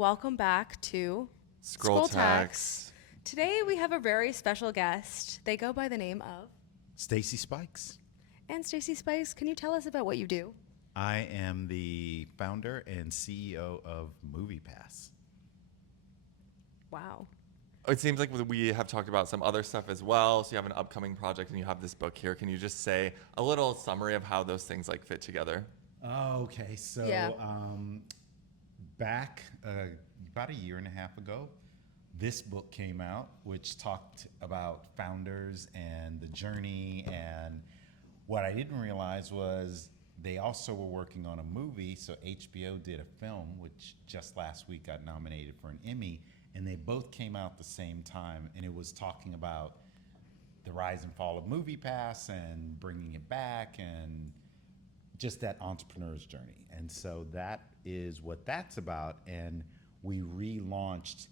welcome back to Scroll Tax. Today we have a very special guest. They go by the name of Stacy Spikes. And Stacy Spikes, can you tell us about what you do? I am the founder and CEO of MoviePass. Wow. It seems like we have talked about some other stuff as well. So you have an upcoming project and you have this book here. Can you just say a little summary of how those things like fit together? Okay, so back about a year and a half ago, this book came out, which talked about founders and the journey. And what I didn't realize was they also were working on a movie. So HBO did a film, which just last week got nominated for an Emmy. And they both came out the same time. And it was talking about the rise and fall of MoviePass and bringing it back and just that entrepreneur's journey. And so that is what that's about. And we relaunched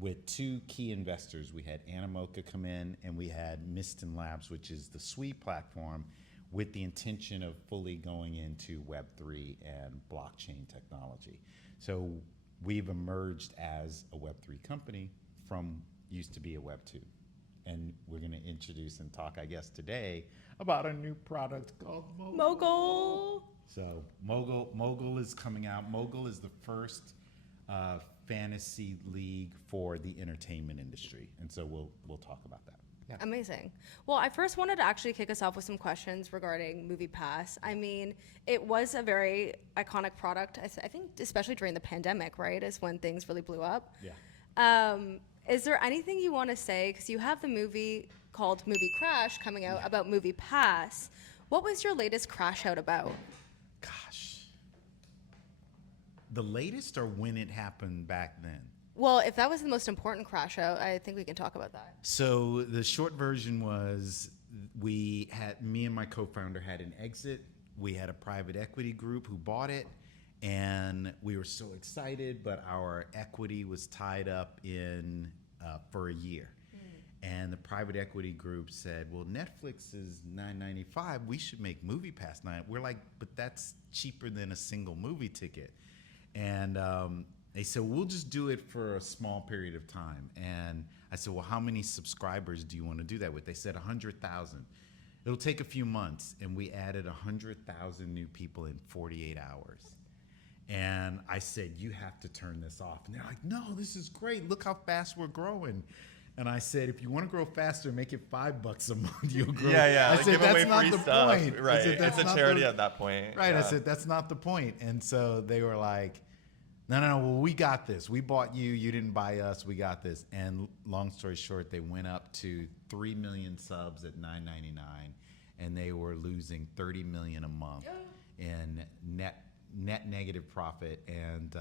with two key investors. We had Animoca come in and we had Miston Labs, which is the Suite platform, with the intention of fully going into Web3 and blockchain technology. So we've emerged as a Web3 company from used to be a Web2. And we're going to introduce and talk, I guess, today about a new product called Mogul. So Mogul is coming out. Mogul is the first fantasy league for the entertainment industry. And so we'll talk about that. Yeah. Amazing. Well, I first wanted to actually kick us off with some questions regarding MoviePass. I mean, it was a very iconic product. I think especially during the pandemic, right, is when things really blew up. Yeah. Is there anything you want to say? Because you have the movie called Movie Crash coming out about MoviePass. What was your latest crash out about? Gosh. The latest or when it happened back then? Well, if that was the most important crash out, I think we can talk about that. So the short version was me and my co-founder had an exit. We had a private equity group who bought it. And we were so excited, but our equity was tied up in for a year. And the private equity group said, well, Netflix is $9.95. We should make MoviePass $9. We're like, but that's cheaper than a single movie ticket. And they said, we'll just do it for a small period of time. And I said, well, how many subscribers do you want to do that with? They said 100,000. It'll take a few months. And we added 100,000 new people in 48 hours. And I said, you have to turn this off. And they're like, no, this is great. Look how fast we're growing. And I said, if you want to grow faster, make it $5 a month. You'll grow. Yeah. I like said, that's not the stuff. point. Right. Said, it's a charity at that point. Right. Yeah. I said, that's not the point. And so they were like, no. Well, we got this. We bought you. You didn't buy us. We got this. And long story short, they went up to 3 million subs at $9.99, and they were losing $30 million a month in net negative profit, and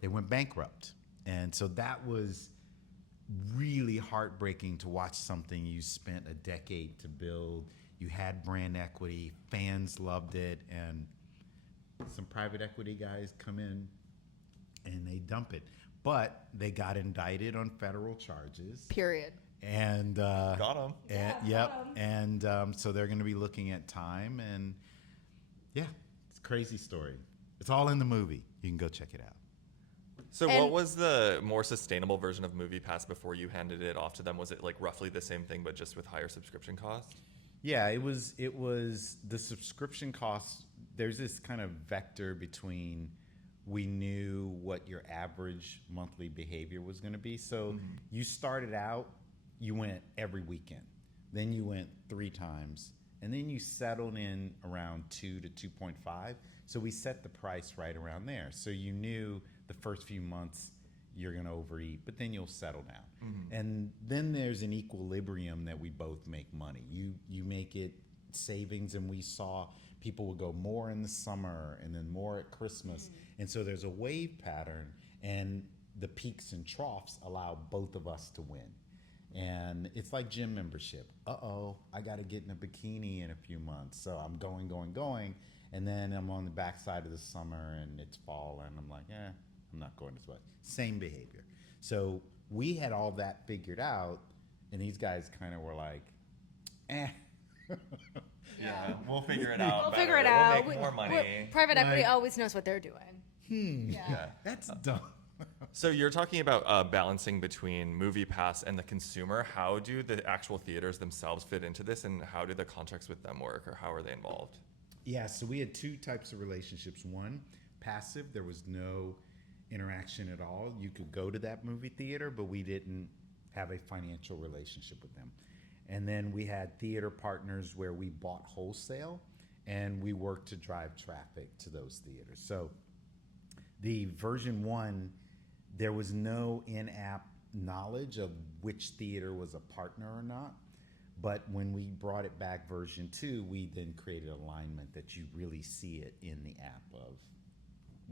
they went bankrupt. And so that was really heartbreaking to watch something you spent a decade to build. You had brand equity, fans loved it, and some private equity guys come in and they dump it. But they got indicted on federal charges. Period. And got them. Yep. And so they're going to be looking at time, and it's a crazy story. It's all in the movie. You can go check it out. So what was the more sustainable version of MoviePass before you handed it off to them? Was it like roughly the same thing, but just with higher subscription costs? Yeah, it was the subscription costs. There's this kind of vector between we knew what your average monthly behavior was going to be. So you started out, you went every weekend. Then you went 3 times. And then you settled in around 2 to 2.5. So we set the price right around there. So you knew the first few months you're going to overeat, but then you'll settle down. And then there's an equilibrium that we both make money. You make it savings, and we saw people would go more in the summer and then more at Christmas. And so there's a wave pattern, and the peaks and troughs allow both of us to win. And it's like gym membership. I got to get in a bikini in a few months. So I'm going. And then I'm on the backside of the summer and it's fall and I'm like, I'm not going as much. Same behavior. So we had all that figured out, and these guys kind of were like, Yeah, we'll figure it out. We'll figure it out. We'll make more money. Private equity always knows what they're doing. Yeah, that's dumb. So you're talking about balancing between MoviePass and the consumer. How do the actual theaters themselves fit into this, and how do the contracts with them work, or how are they involved? Yeah, so we had two types of relationships. One, passive, there was no interaction at all. You could go to that movie theater, but we didn't have a financial relationship with them. And then we had theater partners where we bought wholesale and we worked to drive traffic to those theaters. So the version 1, there was no in-app knowledge of which theater was a partner or not. But when we brought it back version 2, we then created alignment that you really see it in the app of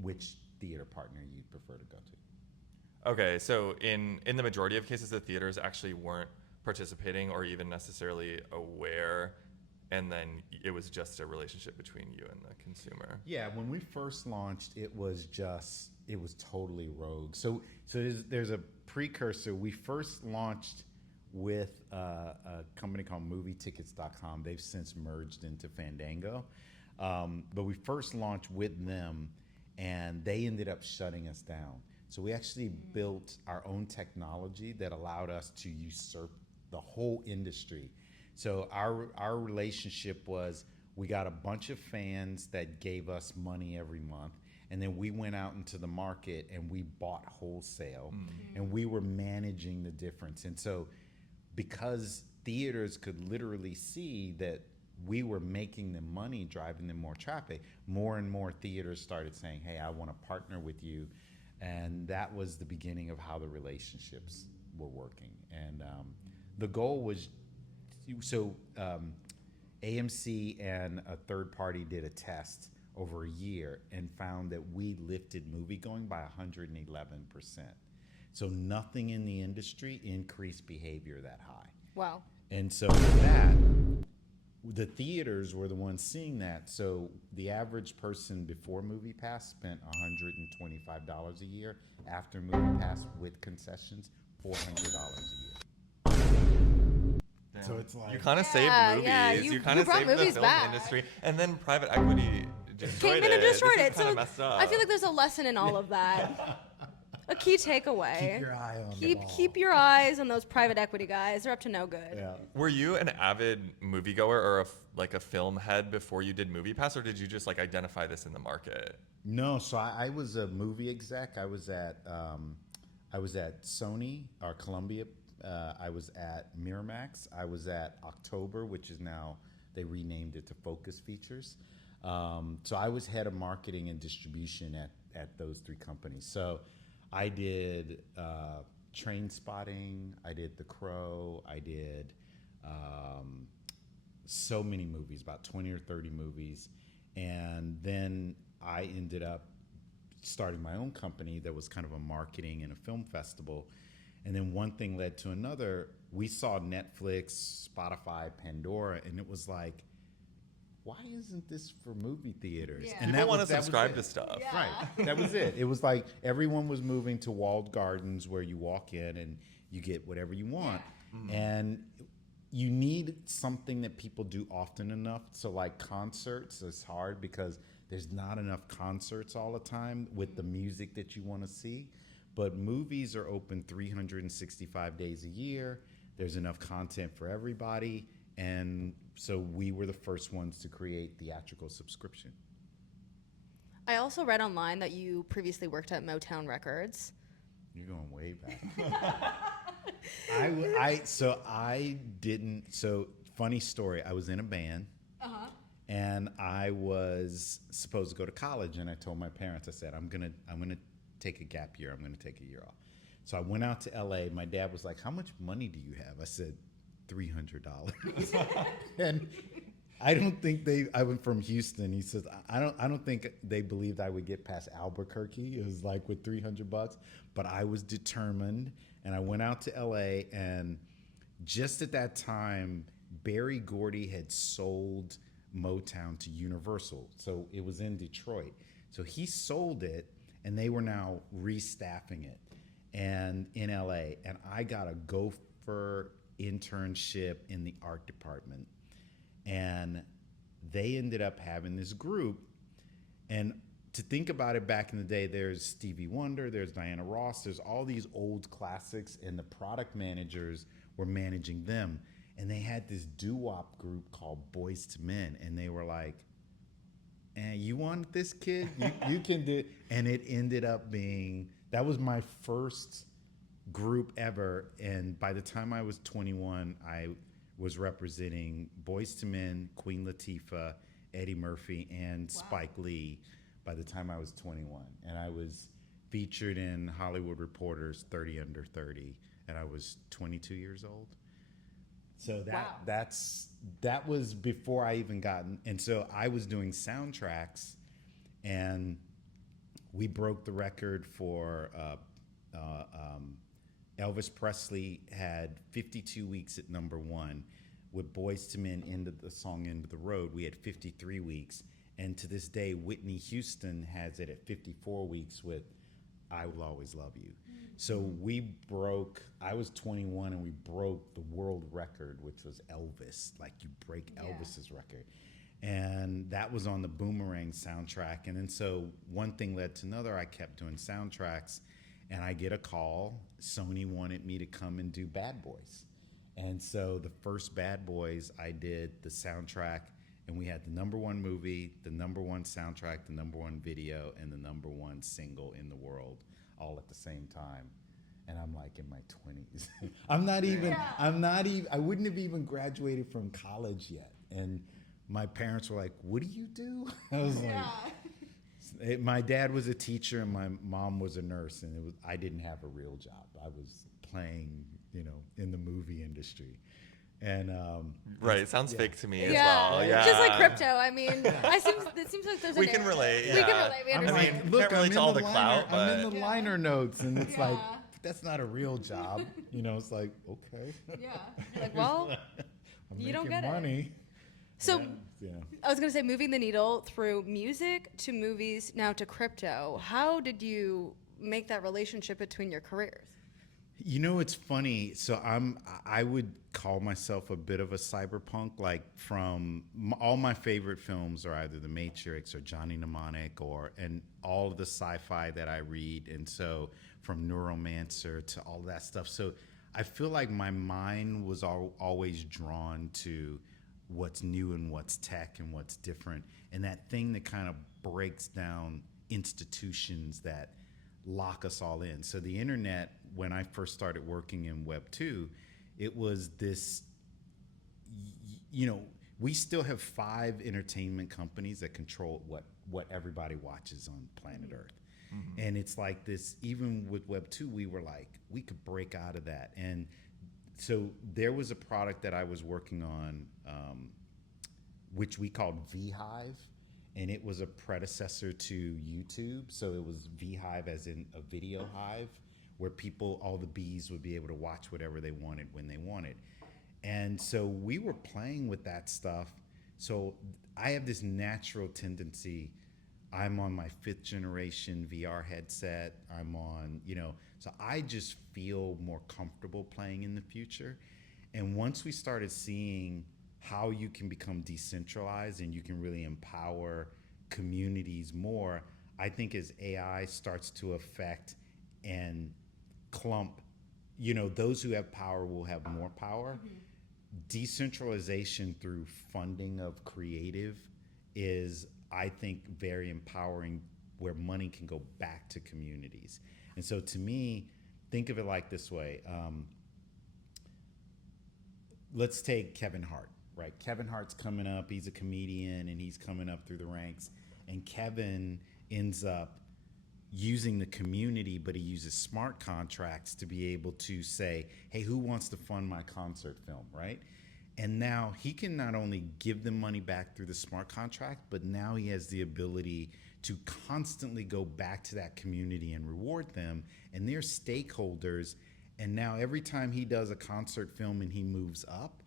which theater partner you'd prefer to go to. Okay, so in the majority of cases, the theaters actually weren't participating or even necessarily aware, and then it was just a relationship between you and the consumer. Yeah, when we first launched, it was totally rogue. So there's a precursor. We first launched with a company called movietickets.com. They've since merged into Fandango. But we first launched with them, and they ended up shutting us down. So we actually built our own technology that allowed us to usurp the whole industry. So our relationship was, we got a bunch of fans that gave us money every month, and then we went out into the market and we bought wholesale, and we were managing the difference. And so because theaters could literally see that we were making them money, driving them more traffic, more and more theaters started saying, hey, I want to partner with you. And that was the beginning of how the relationships were working. And the goal was, AMC and a third party did a test over a year and found that we lifted moviegoing by 111%. So nothing in the industry increased behavior that high. Wow. And so with that, the theaters were the ones seeing that. So the average person before MoviePass spent $125 a year. After MoviePass with concessions, $400 a year. Damn. So it's like, You kind of Yeah, saved movies. yeah, You kind of brought saved the movies film back. industry, and then private equity destroyed Came in and destroyed This it. is kind So of messed up. I feel like there's a lesson in all of that. A key takeaway. keep your eye on the ball. Keep your eyes on those private equity guys. They're up to no good. Yeah. Were you an avid moviegoer or a film head before you did MoviePass, or did you just like identify this in the market? No, so I was a movie exec. I was at Sony or Columbia. I was at Miramax. I was at October, which is now, they renamed it to Focus Features. So I was head of marketing and distribution at those three companies. So I did Train Spotting. I did The Crow. I did so many movies, about 20 or 30 movies. And then I ended up starting my own company that was kind of a marketing and a film festival. And then one thing led to another. We saw Netflix, Spotify, Pandora, and it was like, why isn't this for movie theaters? Yeah. And People want to that was subscribe it. to stuff. Yeah. Right. That was it. It was like everyone was moving to walled gardens where you walk in and you get whatever you want. Yeah. And you need something that people do often enough. So like concerts is hard because there's not enough concerts all the time with the music that you want to see. But movies are open 365 days a year. There's enough content for everybody. And so we were the first ones to create theatrical subscription. I also read online that you previously worked at Motown Records. You're going way back. So funny story. I was in a band, and I was supposed to go to college, and I told my parents, I said, I'm gonna take a gap year. I'm gonna take a year off. So I went out to LA. My dad was like, how much money do you have? I said, $300. And I don't think I went from Houston. He says, I don't think they believed I would get past Albuquerque. It was like with $300, but I was determined, and I went out to LA, and just at that time, Berry Gordy had sold Motown to Universal. So it was in Detroit. So he sold it, and they were now restaffing it and in LA. And I got a gopher internship in the art department. And they ended up having this group. And to think about it, back in the day, there's Stevie Wonder, there's Diana Ross, there's all these old classics, and the product managers were managing them. And they had this doo-wop group called Boys to Men, and they were like, and you want this kid? You can do it. And it ended up being, that was my first group ever. And by the time I was 21, I was representing Boys to Men, Queen Latifah, Eddie Murphy, and Spike Lee by the time I was 21. And I was featured in Hollywood Reporter's 30 Under 30, and I was 22 years old. So that was before I even gotten, and so I was doing soundtracks, and we broke the record for Elvis Presley had 52 weeks at #1 with Boys to Men, End of the Road. We had 53 weeks, and to this day, Whitney Houston has it at 54 weeks with I Will Always Love You. So I was 21 and we broke the world record, which was Elvis. Like, you break Elvis's record. And that was on the Boomerang soundtrack. And then so one thing led to another. I kept doing soundtracks, and I get a call. Sony wanted me to come and do Bad Boys. And so the first Bad Boys, I did the soundtrack, and we had the #1 movie, the #1 soundtrack, the #1 video, and the #1 single in the world, all at the same time. And I'm like in my 20s. I wouldn't have even graduated from college yet. And my parents were like, what do you do? I was like, my dad was a teacher and my mom was a nurse, and I didn't have a real job. I was playing, in the movie industry. And right, it sounds fake to me as well. Yeah, just like crypto. I mean, it seems like there's a we can relate. We can relate. We understand. I mean, look, can't relate to all the clout, but I'm in the liner notes, and it's like, that's not a real job. It's like, okay. Yeah. You're like, well, you don't get money. So I was gonna say, moving the needle through music to movies, now to crypto. How did you make that relationship between your careers? It's funny. So I would call myself a bit of a cyberpunk. Like, all my favorite films are either The Matrix or Johnny Mnemonic, and all of the sci-fi that I read. And so from Neuromancer to all that stuff. So I feel like my mind was always drawn to what's new and what's tech and what's different, and that thing that kind of breaks down institutions that lock us all in. So the internet, when I first started working in Web 2, it was this, we still have 5 entertainment companies that control what everybody watches on planet Earth. Mm-hmm. And it's like this, even with Web 2, we were like, we could break out of that. And so there was a product that I was working on, which we called VHive, and it was a predecessor to YouTube. So it was VHive as in a video hive, where all the bees would be able to watch whatever they wanted when they wanted. And so we were playing with that stuff. So I have this natural tendency. I'm on my 5th generation VR headset. I'm on, so I just feel more comfortable playing in the future. And once we started seeing how you can become decentralized and you can really empower communities more, I think as AI starts to affect and clump, those who have power will have more power. Mm-hmm. Decentralization through funding of creative is, I think, very empowering, where money can go back to communities. And so to me, think of it like this way. Let's take Kevin Hart, right? Kevin Hart's coming up. He's a comedian, and he's coming up through the ranks. And Kevin ends up using the community, but he uses smart contracts to be able to say, hey, who wants to fund my concert film, right? And now he can not only give them money back through the smart contract, but now he has the ability to constantly go back to that community and reward them, and they're stakeholders. And now every time he does a concert film and he moves up,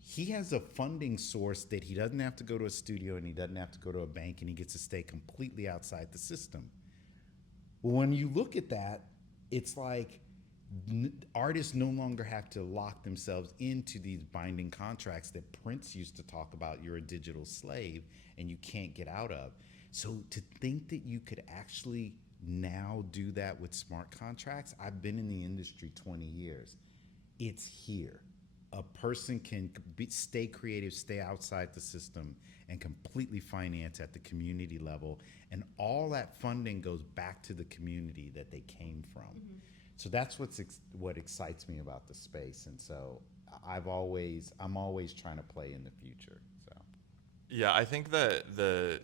he has a funding source that he doesn't have to go to a studio, and he doesn't have to go to a bank, and he gets to stay completely outside the system. Well, when you look at that, it's like artists no longer have to lock themselves into these binding contracts that Prince used to talk about. You're a digital slave and you can't get out of. So to think that you could actually now do that with smart contracts, I've been in the industry 20 years. It's here. A person can stay creative, stay outside the system, and completely finance at the community level. And all that funding goes back to the community that they came from. Mm-hmm. So that's what excites me about the space. And so I'm always trying to play in the future. So yeah, I think that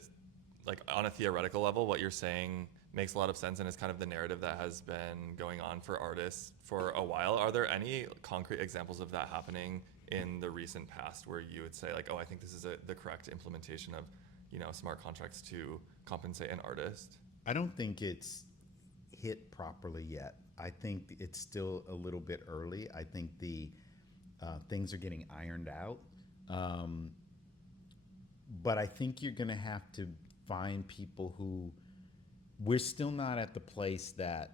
like on a theoretical level, what you're saying makes a lot of sense and is kind of the narrative that has been going on for artists for a while. Are there any concrete examples of that happening in the recent past where you would say like, oh, I think this is the correct implementation of, smart contracts to compensate an artist? I don't think it's hit properly yet. I think it's still a little bit early. I think the things are getting ironed out. But I think you're going to have to find people who, we're still not at the place that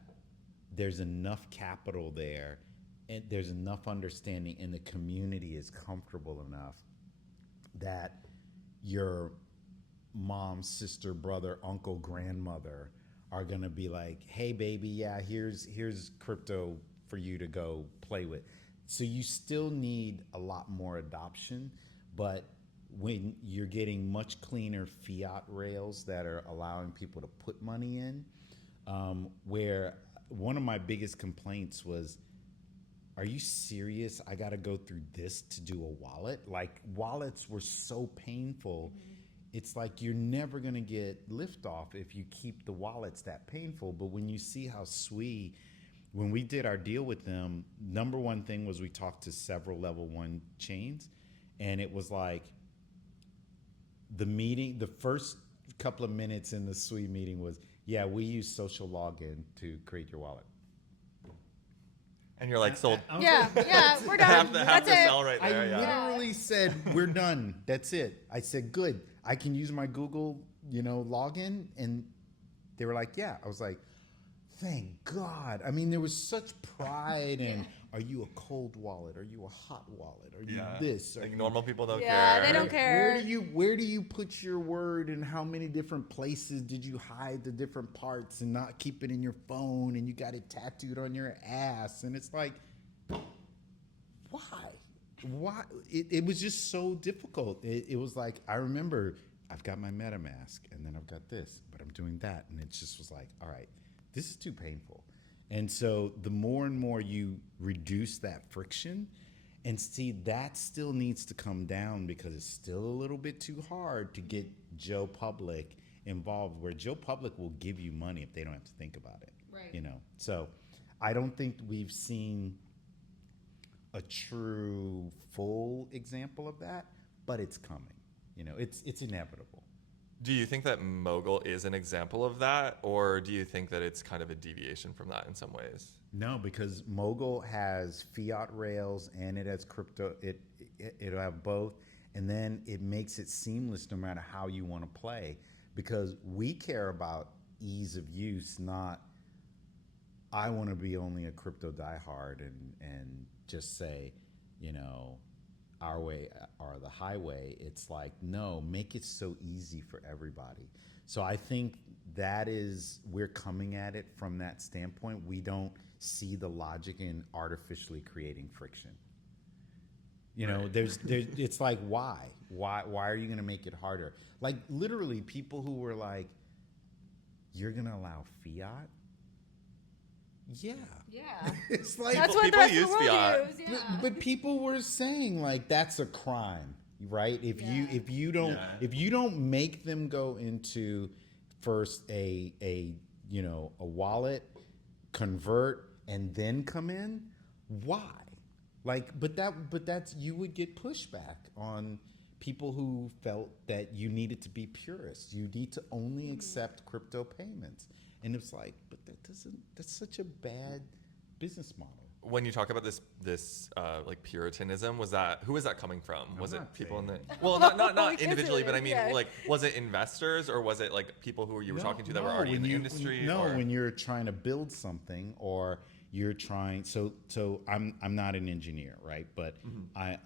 there's enough capital there and there's enough understanding and the community is comfortable enough that your mom, sister, brother, uncle, grandmother are going to be like, hey baby, yeah, here's crypto for you to go play with. So you still need a lot more adoption, but when you're getting much cleaner fiat rails that are allowing people to put money in, where one of my biggest complaints was, are you serious? I got to go through this to do a wallet? Like, wallets were so painful. Mm-hmm. It's like you're never going to get liftoff if you keep the wallets that painful. But when you see how when we did our deal with them, number one thing was we talked to several level 1 chains, and it was like, the first couple of minutes in the SWE meeting was, yeah, we use social login to create your wallet. And you're like, sold. Yeah, we're done. Half the sell right there. I literally said, we're done. That's it. I said, good. I can use my Google, login. And they were like, yeah. I was like, thank God. I mean, there was such pride and are you a cold wallet? Are you a hot wallet? Are you this? Like normal people don't care. Yeah, they don't care. Where do you put your word and how many different places did you hide the different parts and not keep it in your phone and you got it tattooed on your ass? And it's like, why? Why? It was just so difficult. It was like, I remember I've got my MetaMask and then I've got this, but I'm doing that. And it just was like, all right, this is too painful. And so the more and more you reduce that friction, and see that still needs to come down because it's still a little bit too hard to get Joe Public involved, where Joe Public will give you money if they don't have to think about it. Right. So I don't think we've seen a true full example of that, but it's coming. It's inevitable. Do you think that Mogul is an example of that, or do you think that it's kind of a deviation from that in some ways? No, because Mogul has fiat rails and it has crypto. It'll have both, and then it makes it seamless no matter how you want to play. Because we care about ease of use, not I want to be only a crypto diehard and just say, our way or the highway. It's like, no, make it so easy for everybody. So I think we're coming at it from that standpoint. We don't see the logic in artificially creating friction. Right. It's like, why are you going to make it harder? Like literally people who were like, you're going to allow fiat? Yeah. It's like that's what people the rest use of the world fiat. use. Yeah. But people were saying like that's a crime, right? If you don't make them go into first a wallet, convert, and then come in, why? Like, but that's you would get pushback on people who felt that you needed to be purist. You need to only accept crypto payments. And it's like, but that's such a bad business model. When you talk about this like Puritanism, who was that coming from? Was it people in the not individually, but I mean, like, was it investors or was it like people who you were talking to that were already in the industry? When you're trying to build something or you're trying, so I'm not an engineer, right? But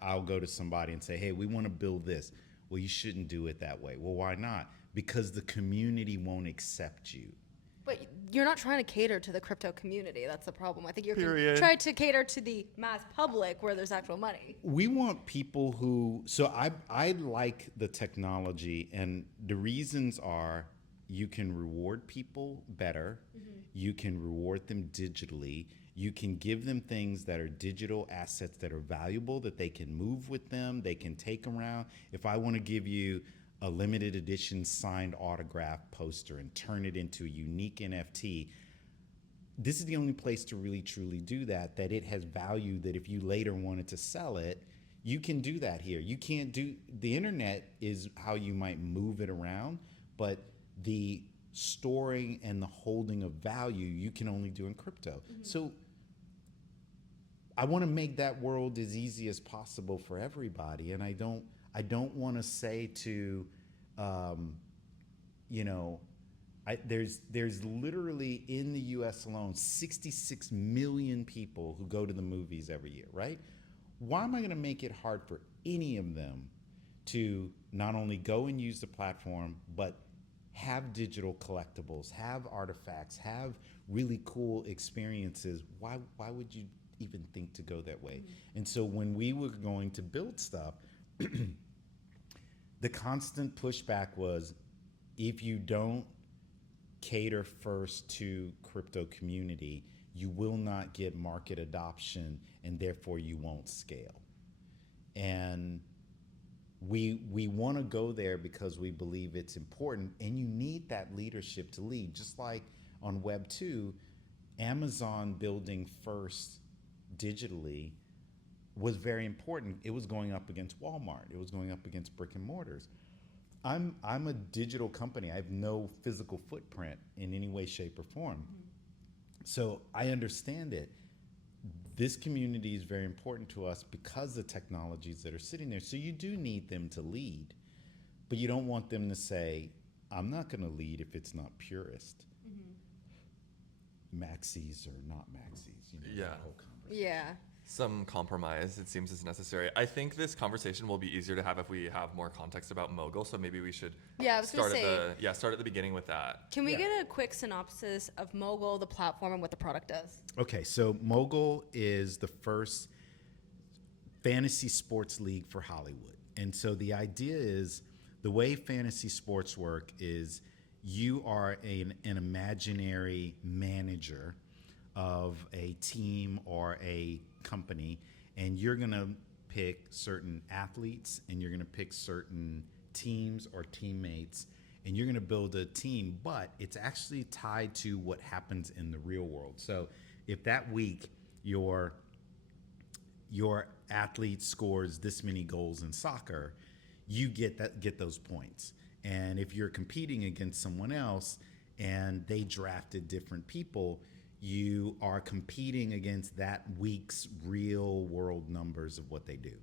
I'll go to somebody and say, hey, we want to build this. Well, you shouldn't do it that way. Well, why not? because the community won't accept you. But you're not trying to cater to the crypto community. That's the problem. I think you're Period. trying to cater to the mass public where there's actual money. We want people who, so I like the technology, and the reasons are you can reward people better, you can reward them digitally, you can give them things that are digital assets that are valuable, that they can move with them, they can take around. If I want to give you a limited edition signed autograph poster and turn it into a unique NFT, this is the only place to really truly do that it has value, that if you later wanted to sell it, you can do that here. You can't do, the internet is how you might move it around, but the storing and the holding of value, you can only do in crypto. So I want to make that world as easy as possible for everybody. And I don't want to say to, there's literally in the U.S. alone 66 million people who go to the movies every year, right? Why am I going to make it hard for any of them to not only go and use the platform, but have digital collectibles, have artifacts, have really cool experiences? Why would you even think to go that way? And so when we were going to build stuff, the constant pushback was, if you don't cater first to crypto community, you will not get market adoption, and therefore you won't scale. And we want to go there because we believe it's important, and you need that leadership to lead. Just like on Web 2, Amazon building first digitally was very important. It was going up against Walmart. It was going up against brick and mortars. I'm a digital company. I have no physical footprint in any way, shape, or form. So I understand it. This community is very important to us because the technologies that are sitting there. So you do need them to lead, but you don't want them to say, I'm not going to lead if it's not purist. Maxis or not maxis, Yeah. that whole conversation. Yeah. Some compromise, it seems, is necessary. I think this conversation will be easier to have if we have more context about Mogul, so maybe we should Yeah, I was gonna say, start at the beginning with that. can we Yeah. get a quick synopsis of Mogul, the platform, and what the product does? Okay, so Mogul is the first fantasy sports league for Hollywood. And so the idea is, the way fantasy sports work is you are an imaginary manager of a team or a company, and you're going to pick certain athletes, and you're going to pick certain teams or teammates, and you're going to build a team, but it's actually tied to what happens in the real world. So if that week your athlete scores this many goals in soccer, you get those points. And if you're competing against someone else and they drafted different people, you are competing against that week's real world numbers of what they do.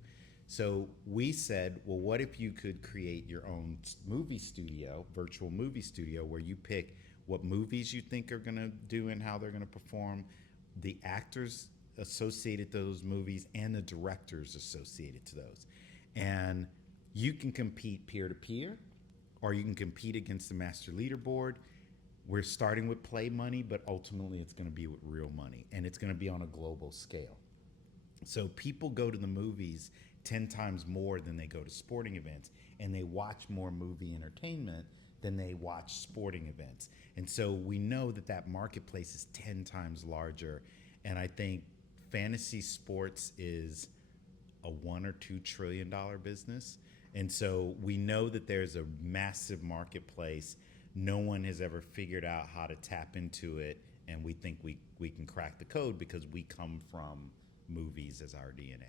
So we said, well, what if you could create your own movie studio, virtual movie studio, where you pick what movies you think are going to do and how they're going to perform, the actors associated to those movies, and the directors associated to those. And you can compete peer-to-peer, or you can compete against the master leaderboard. We're starting with play money, but ultimately it's going to be with real money, and it's going to be on a global scale. So people go to the movies 10 times more than they go to sporting events, and they watch more movie entertainment than they watch sporting events. And so we know that that marketplace is 10 times larger, and I think fantasy sports is a $1 or $2 trillion business. And so we know that there's a massive marketplace. No one has ever figured out how to tap into it, and we think we can crack the code because we come from movies as our DNA.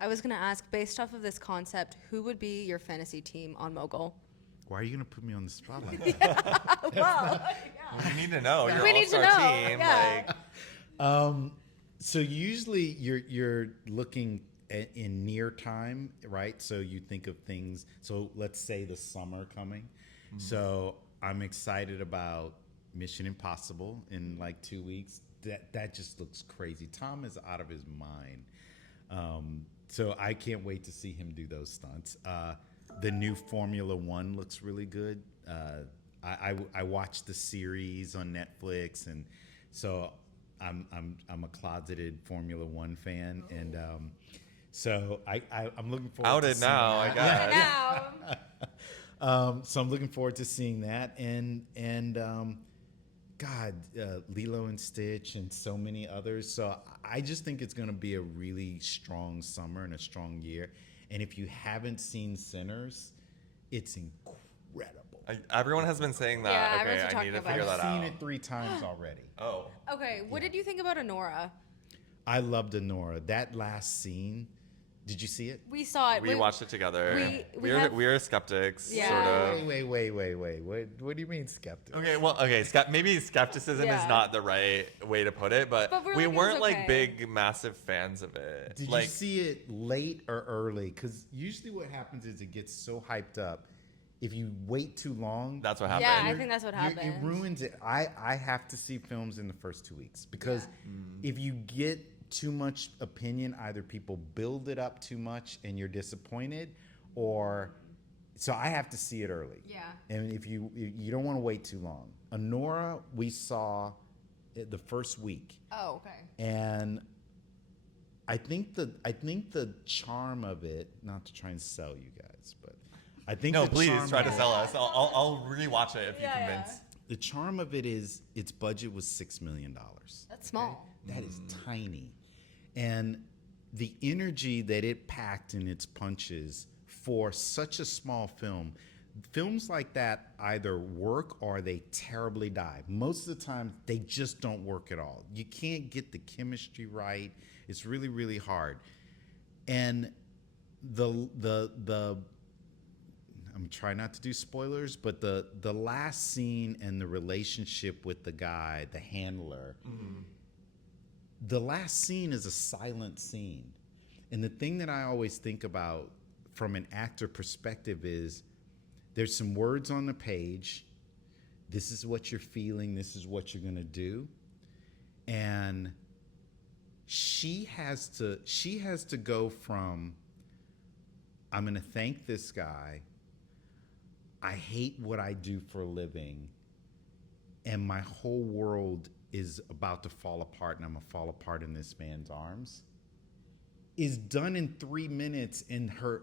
I was going to ask, based off of this concept, who would be your fantasy team on Mogul? Why are you going to put me on the spot like that? Well, We need to know. Your We need to all-star know, team. yeah. So usually you're looking in near time, right? So you think of things. So let's say the summer coming. So I'm excited about Mission Impossible in like 2 weeks. That just looks crazy. Tom is out of his mind. So I can't wait to see him do those stunts. The new Formula One looks really good. I watched the series on Netflix, and so I'm a closeted Formula One fan, and so I'm looking forward Outed to seeing now, I that. guess. Now. So I'm looking forward to seeing that, and God, Lilo and Stitch, and so many others. So I just think it's going to be a really strong summer and a strong year. And if you haven't seen Sinners, it's incredible. Everyone has been saying that. Yeah, Okay, everyone's I talking need to about figure it. I've that out. seen it 3 times already. Oh. Okay, what did you think about Honora? I loved Honora. That last scene. Did you see it? We saw it. We watched it together. have- We're skeptics, Yeah. sort of. Wait. What do you mean skeptic? Okay, maybe skepticism Yeah. is not the right way to put it, but But we it was weren't like okay. big, massive fans of it. Did like, you see it late or early? Because usually what happens is it gets so hyped up. If you wait too long, That's what happened. Yeah, I think that's what happened. It ruins it. I have to see films in the first 2 weeks because if you get too much opinion, either people build it up too much and you're disappointed, or so I have to see it early. Yeah. And if you don't want to wait too long. Honora, we saw it the first week, Oh, okay. and I think the charm of it, not to try and sell you guys, but I think no, the please charm try of to it- sell us. I'll rewatch it if you Yeah, convince. The charm of it is its budget was $6 million. That's small. That is tiny. And the energy that it packed in its punches for such a small film, films like that either work or they terribly die. Most of the time, they just don't work at all. You can't get the chemistry right. It's really, really hard. And I'm trying not to do spoilers, but the last scene and the relationship with the guy, the handler, the last scene is a silent scene. And the thing that I always think about from an actor perspective is there's some words on the page. This is what you're feeling. This is what you're going to do. And she has to go from, I'm going to thank this guy. I hate what I do for a living, and my whole world is about to fall apart, and I'm gonna fall apart in this man's arms, is done in 3 minutes, and her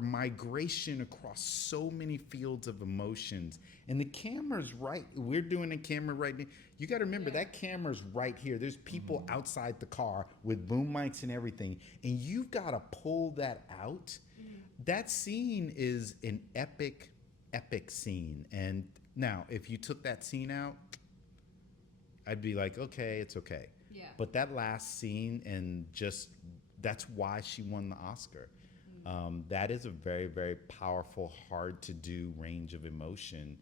migration across so many fields of emotions. And the camera's right. We're doing a camera right now. You got to remember that camera's right here. There's people outside the car with boom mics and everything, and you've got to pull that out. That scene is an epic scene. And now, if you took that scene out, I'd be like, okay, it's okay. Yeah. But that last scene, and just that's why she won the Oscar. That is a very, very powerful, hard to do range of emotion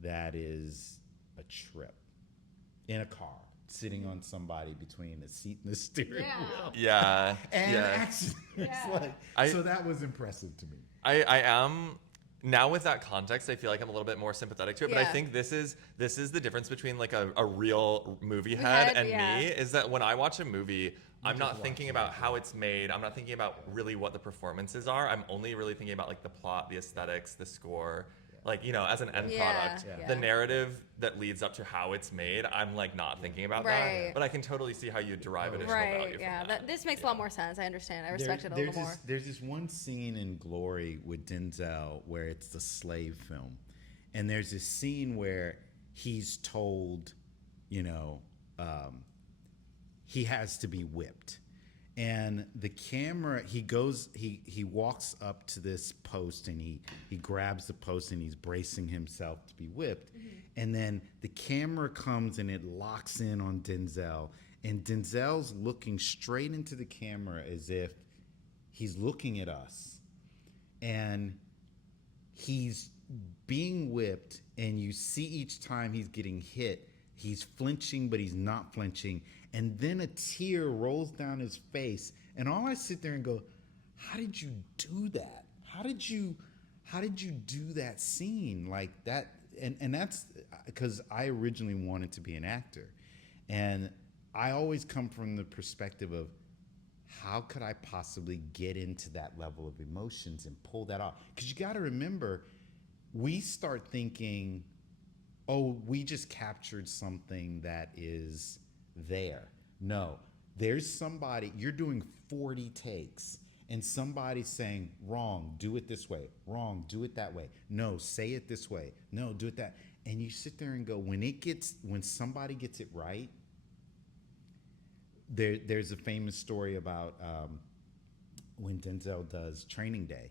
that is a trip in a car, sitting on somebody between the seat and the steering wheel. Yeah. And yeah. action. It's like, so that was impressive to me. I am now with that context. I feel like I'm a little bit more sympathetic to it, but I Yeah. think this is the difference between like a real movie head and me is that when I watch a movie, I'm not thinking about how it's made. I'm not thinking about really what the performances are. I'm only really thinking about like the plot, the aesthetics, the score. Like, you know, as an end product, the narrative that leads up to how it's made, I'm like not thinking about that. But I can totally see how you derive additional value from that. This makes a lot more sense. I understand. I respect it a little more. There's this one scene in Glory with Denzel where it's the slave film. And there's this scene where he's told, you know, he has to be whipped. And the camera, he walks up to this post, and he grabs the post, and he's bracing himself to be whipped. And then the camera comes and it locks in on Denzel, and Denzel's looking straight into the camera as if he's looking at us. And he's being whipped, and you see each time he's getting hit, he's flinching, but he's not flinching. And then a tear rolls down his face. And all I sit there and go, how did you do that? How did you do that scene like that? And that's because I originally wanted to be an actor. And I always come from the perspective of how could I possibly get into that level of emotions and pull that off? Because you got to remember, we start thinking, oh, we just captured something that is there. No, there's somebody, you're doing 40 takes, and somebody's saying, wrong, do it this way. Wrong, do it that way. No, say it this way. No, do it that. And you sit there and go, when somebody gets it right, there's a famous story about when Denzel does Training Day,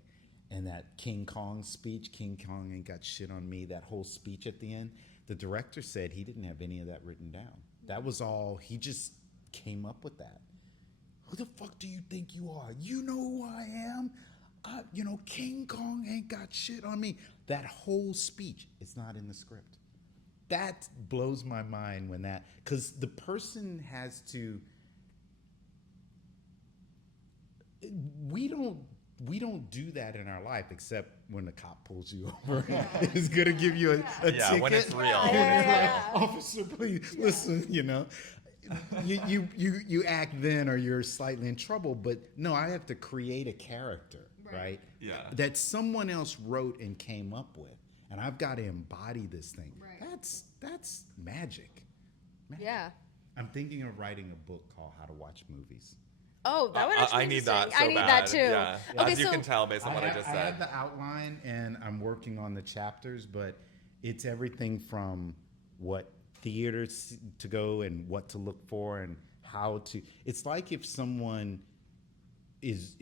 and that King Kong speech, King Kong ain't got shit on me, that whole speech at the end, the director said he didn't have any of that written down. That was all, he just came up with that. Who the fuck do you think you are? You know who I am? King Kong ain't got shit on me. That whole speech is not in the script. That blows my mind when that, because the person has to, we don't do that in our life except when the cop pulls you over. It's gonna give you a ticket. When it's real. Officer, please listen. You act then, or you're slightly in trouble. But no, I have to create a character, right? Yeah. That someone else wrote and came up with, and I've got to embody this thing. Right. That's magic. Yeah. I'm thinking of writing a book called How to Watch Movies. Oh, that would actually I be need that interesting. so I need bad. that too. Yeah. Okay, As you can tell based on what I just I said. have the outline, and I'm working on the chapters, but it's everything from what theaters to go and what to look for and how to. It's like if someone is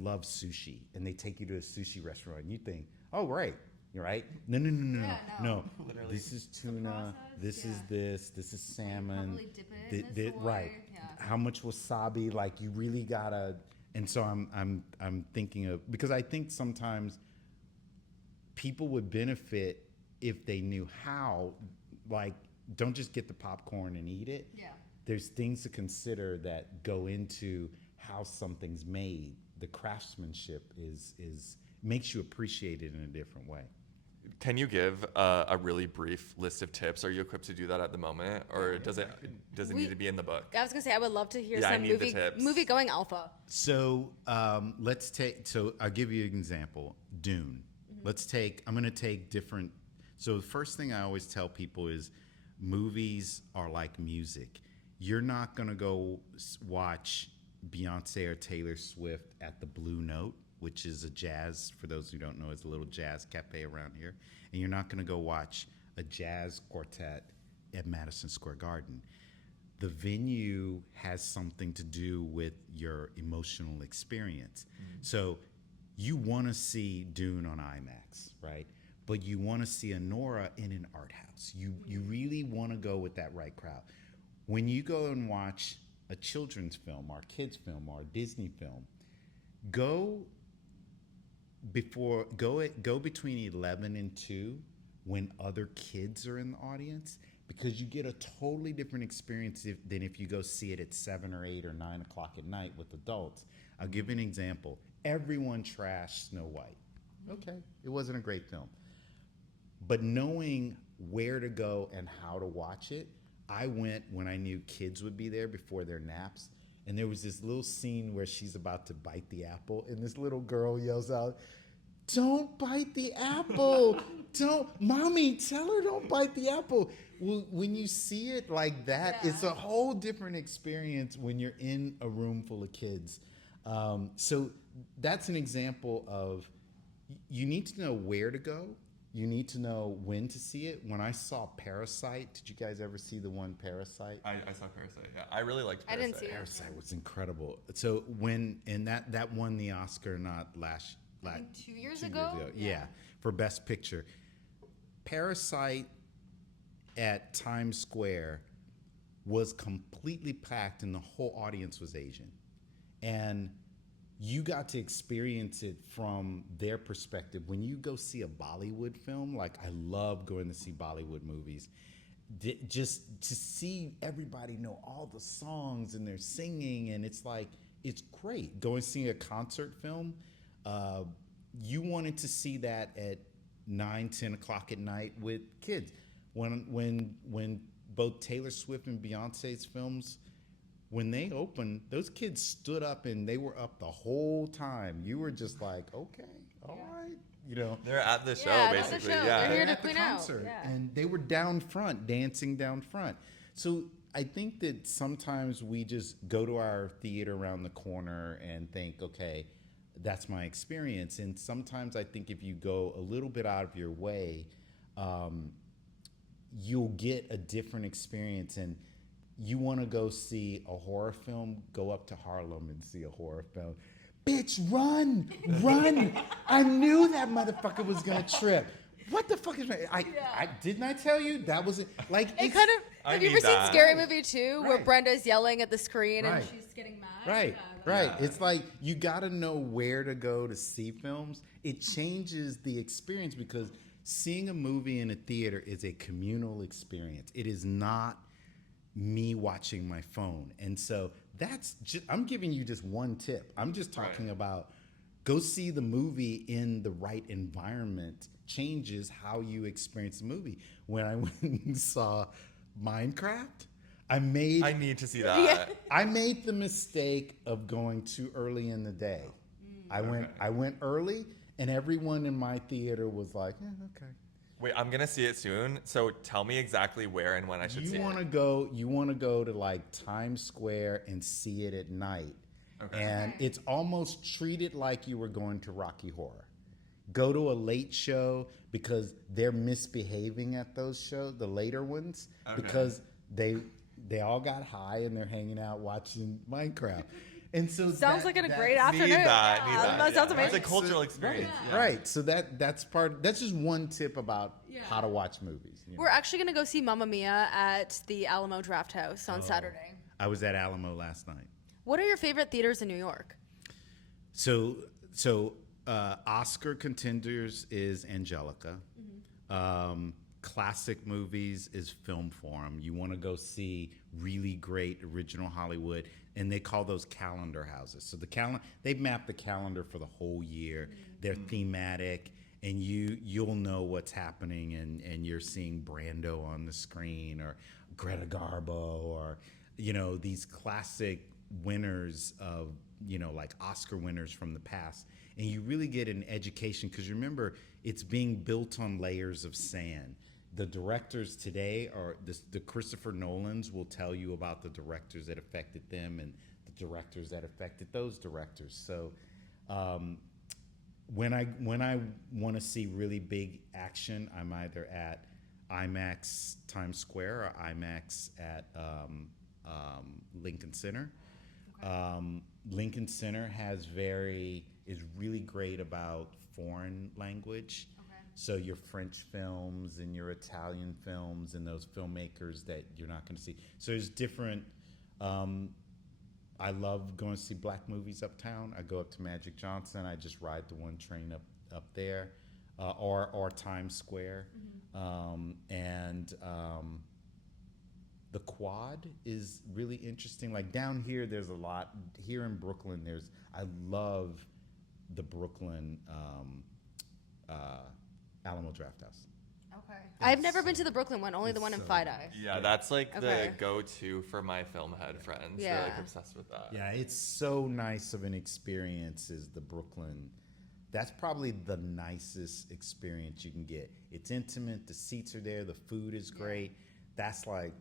loves sushi and they take you to a sushi restaurant, and you think, oh right, you're right. No. Yeah, no. Literally. This is tuna. process, This is yeah. this. This is salmon. Probably dip it in the soy, Right. yeah. How much wasabi? Like you really gotta. And so I'm thinking of, because I think sometimes people would benefit if they knew how. Like, don't just get the popcorn and eat it. Yeah. There's things to consider that go into how something's made. The craftsmanship is makes you appreciate it in a different way. Can you give a really brief list of tips? Are you equipped to do that at the moment, or does it need to be in the book? I was gonna say I would love to hear Yeah, I some need the tips. movie going alpha. So let's take. So I'll give you an example. Dune. I'm going to take different. So the first thing I always tell people is, movies are like music. You're not going to go watch Beyonce or Taylor Swift at the Blue Note, which is a jazz, for those who don't know, is a little jazz cafe around here. And you're not going to go watch a jazz quartet at Madison Square Garden. The venue has something to do with your emotional experience. So you want to see Dune on IMAX, right? But you want to see a Nora in an art house. You really want to go with that right crowd. When you go and watch a children's film or a kids film or a Disney film, go between 11 and 2 when other kids are in the audience, because you get a totally different experience than if you go see it at 7 or 8 or 9 o'clock at night with adults. I'll give you an example. Everyone trashed Snow White. Okay, it wasn't a great film. But knowing where to go and how to watch it, I went when I knew kids would be there before their naps. And there was this little scene where she's about to bite the apple, and this little girl yells out, "Don't bite the apple! Don't, mommy, tell her don't bite the apple." Well, when you see it like that, it's a whole different experience when you're in a room full of kids. So that's an example of, you need to know where to go. You need to know when to see it. When I saw Parasite, did you guys ever see the one Parasite? I saw Parasite. Yeah, I really liked I Parasite. didn't see it. Parasite was incredible. So that won the Oscar not last, I think 2 years 2 ago. Yeah, for Best Picture. Parasite at Times Square was completely packed, and the whole audience was Asian. And you got to experience it from their perspective. When you go see a Bollywood film, like I love going to see Bollywood movies, just to see everybody know all the songs and they're singing, and it's like, it's great. Going see a concert film, you wanted to see that at 9, 10 o'clock at night with kids. When both Taylor Swift and Beyonce's films when they opened, those kids stood up and they were up the whole time. You were just like, okay, all right, you know. They're at the show, Yeah, they're at the basically. show. Yeah. They're here to At the clean out. concert, Yeah. and they were down front, dancing down front. So I think that sometimes we just go to our theater around the corner and think, okay, that's my experience. And sometimes I think if you go a little bit out of your way, you'll get a different experience. And you want to go see a horror film, go up to Harlem and see a horror film. Bitch, run, run. I knew that motherfucker was going to trip. What the fuck is I didn't I tell you that was it? Like It kind of. I Have you ever need seen that. Scary Movie 2, where Right. Brenda's yelling at the screen and Right. she's getting mad? Right, Yeah, right. It's like you got to know where to go to see films. It changes the experience because seeing a movie in a theater is a communal experience. It is not me watching my phone. And so that's just, I'm giving you just one tip. I'm just talking Right. about go see the movie in the right environment changes how you experience the movie. When I went and saw Minecraft, I need to see that. Yeah. I made the mistake of going too early in the day. I went early, and everyone in my theater was like, okay. Wait, I'm gonna see it soon. So tell me exactly where and when I should see You it. want to go to like Times Square and see it at night. Okay. And it's almost treated like you were going to Rocky Horror. Go to a late show because they're misbehaving at those shows, the later ones, Okay. because they all got high and they're hanging out watching Minecraft. And so Sounds like a great afternoon. Need that. Yeah, that sounds It's amazing. a cultural Right, experience. Yeah. right. So that's just one tip about how to watch movies. you know. We're actually going to go see Mamma Mia at the Alamo Draft House on Saturday. I was at Alamo last night. What are your favorite theaters in New York? So Oscar contenders is Angelica. Classic movies is Film Forum. You want to go see really great original Hollywood, and they call those calendar houses. So they map the calendar for the whole year. They're thematic, and you'll know what's happening, and you're seeing Brando on the screen or Greta Garbo or these classic winners of like Oscar winners from the past, and you really get an education because remember it's being built on layers of sand. The directors today are the Christopher Nolans will tell you about the directors that affected them and the directors that affected those directors. So when I want to see really big action, I'm either at IMAX Times Square or IMAX at Lincoln Center. Lincoln Center is really great about foreign language. So your French films and your Italian films and those filmmakers that you're not going to see. So there's different. I love going to see black movies uptown. I go up to Magic Johnson. I just ride the one train up there, or Times Square, the Quad is really interesting. Like down here, there's a lot. Here in Brooklyn, I love the Brooklyn Alamo Draft House. Okay. I've never been to the Brooklyn one, only the one in Fide Eye. Yeah, that's like Okay. the go-to for my film head friends. Yeah. They're like obsessed with that. Yeah, it's so nice of an experience is the Brooklyn. That's probably the nicest experience you can get. It's intimate, the seats are there, the food is great. That's like,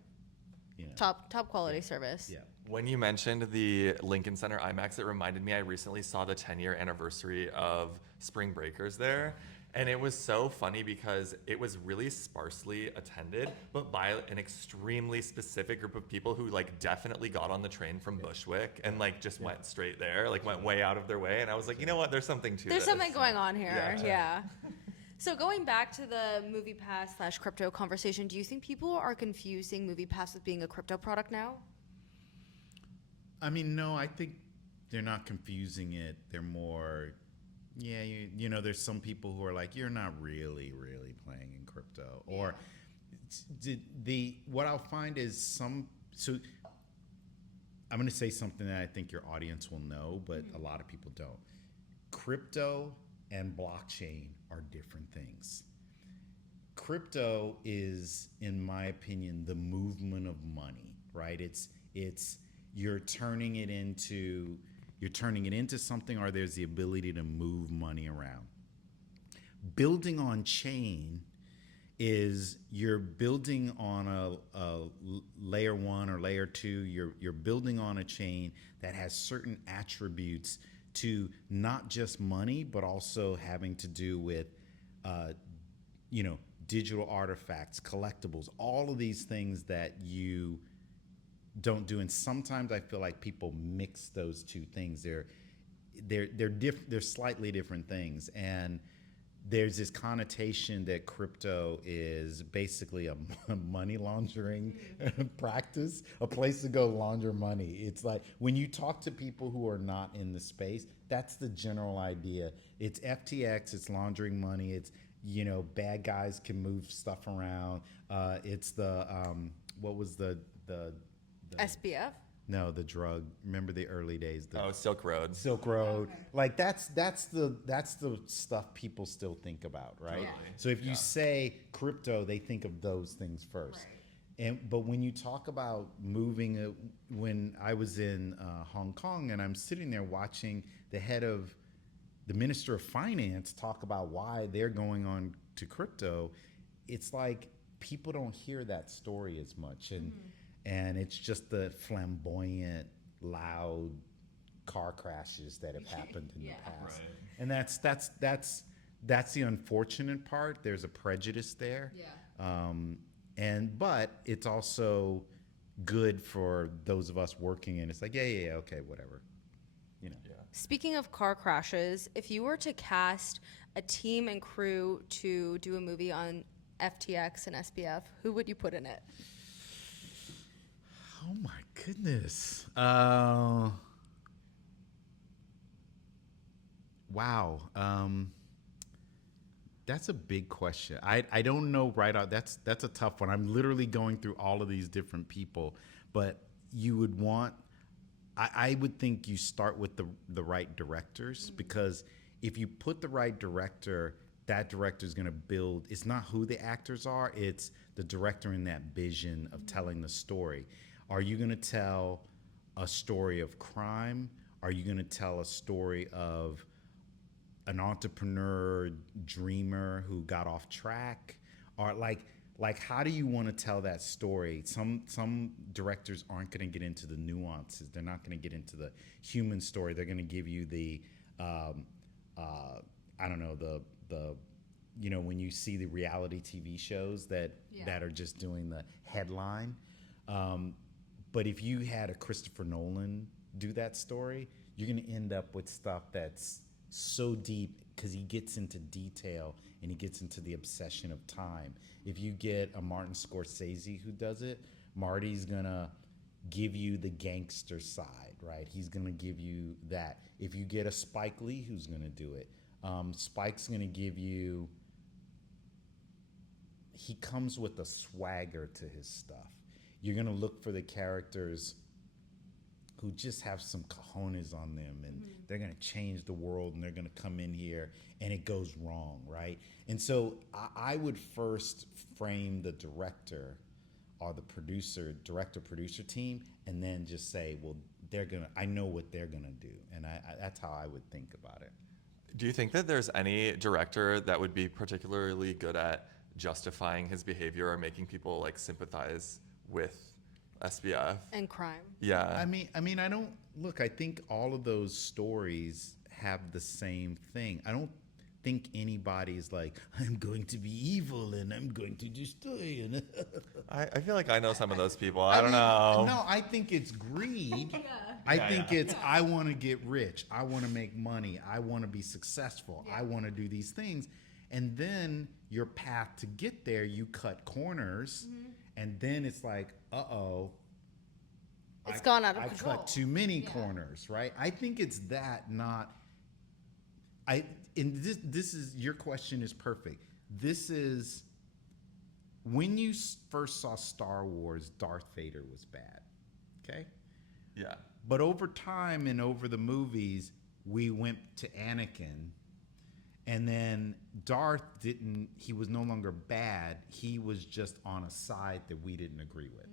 Top quality service. yeah. When you mentioned the Lincoln Center IMAX, it reminded me I recently saw the 10-year anniversary of Spring Breakers there. And it was so funny because it was really sparsely attended, but by an extremely specific group of people who like definitely got on the train from Bushwick and like just went straight there, like went way out of their way. And I was like, you know what? There's something to There's this. something going on here. Yeah. Yeah. So going back to the MoviePass / crypto conversation, do you think people are confusing MoviePass with being a crypto product now? I mean, no, I think they're not confusing it. They're more, there's some people who are like, you're not really playing in crypto. Or what I'll find is so I'm going to say something that I think your audience will know, but a lot of people don't. Crypto and blockchain are different things. Crypto is, in my opinion, the movement of money, right? It's you're turning it into something, or there's the ability to move money around. Building on chain is you're building on a layer one or layer two. You're building on a chain that has certain attributes to not just money, but also having to do with, digital artifacts, collectibles, all of these things that you don't do. And sometimes I feel like people mix those two things. They're slightly different things. And there's this connotation that crypto is basically a money laundering practice, a place to go launder money. It's like when you talk to people who are not in the space, that's the general idea. It's FTX, it's laundering money, it's, bad guys can move stuff around. It's the, what was the SBF? No, the drug. Remember the early days? Silk Road. Silk Road. Okay. Like that's the stuff people still think about, right? Totally. So if you say crypto, they think of those things first. Right. But when you talk about moving, when I was in Hong Kong and I'm sitting there watching the Minister of Finance talk about why they're going on to crypto, it's like people don't hear that story as much, and it's just the flamboyant, loud car crashes that have happened in the past. Right. And that's the unfortunate part. There's a prejudice there. Yeah. But it's also good for those of us working in. It's like, yeah, okay, whatever. Yeah. Speaking of car crashes, if you were to cast a team and crew to do a movie on FTX and SBF, who would you put in it? Oh my goodness. Wow. That's a big question. I don't know right out. That's a tough one. I'm literally going through all of these different people, but you would want, I would think you start with the right directors, because if you put the right director, that director is going to build. It's not who the actors are. It's the director in that vision of telling the story. Are you going to tell a story of crime? Are you going to tell a story of an entrepreneur, dreamer who got off track? Or like how do you want to tell that story? Some directors aren't going to get into the nuances. They're not going to get into the human story. They're going to give you the when you see the reality TV shows that are just doing the headline. But if you had a Christopher Nolan do that story, you're going to end up with stuff that's so deep because he gets into detail and he gets into the obsession of time. If you get a Martin Scorsese who does it, Marty's going to give you the gangster side, right? He's going to give you that. If you get a Spike Lee who's going to do it, Spike's going to give you, he comes with a swagger to his stuff. You're going to look for the characters who just have some cojones on them, and they're going to change the world, and they're going to come in here and it goes wrong, right? And so I would first frame the director or the director-producer team, and then just say, well, I know what they're going to do. And that's how I would think about it. Do you think that there's any director that would be particularly good at justifying his behavior or making people like sympathize with SBF and crime? Yeah. I mean, I think all of those stories have the same thing. I don't think anybody's like, I'm going to be evil and I'm going to destroy. And I feel like I know some of those people. I don't know. No, I think it's greed. I think it's, I want to get rich. I want to make money. I want to be successful. I want to do these things. And then your path to get there, you cut corners. And then it's like, uh-oh. It's gone out of control. I cut too many corners, right? I think it's that, not... this is, your question is perfect. This is, when you first saw Star Wars, Darth Vader was bad, okay? Yeah. But over time and over the movies, we went to Anakin, and then Darth he was no longer bad. He was just on a side that we didn't agree with.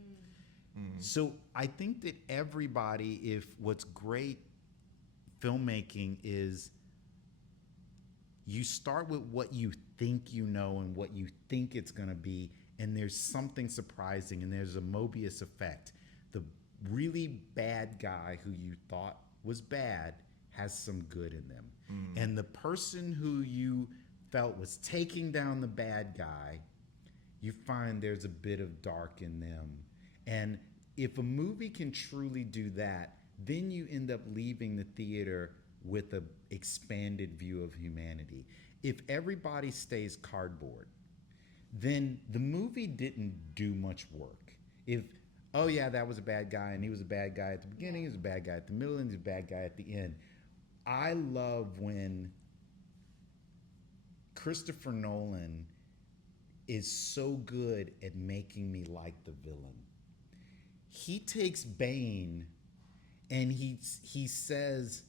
So I think that everybody, if what's great filmmaking is you start with what you think you know and what you think it's going to be, and there's something surprising, and there's a Mobius effect. The really bad guy who you thought was bad has some good in them. And the person who you felt was taking down the bad guy, you find there's a bit of dark in them. And if a movie can truly do that, then you end up leaving the theater with an expanded view of humanity. If everybody stays cardboard, then the movie didn't do much work. If, oh yeah, that was a bad guy, and he was a bad guy at the beginning, he was a bad guy at the middle, and he was a bad guy at the end. I love when Christopher Nolan is so good at making me like the villain. He takes Bane and he says,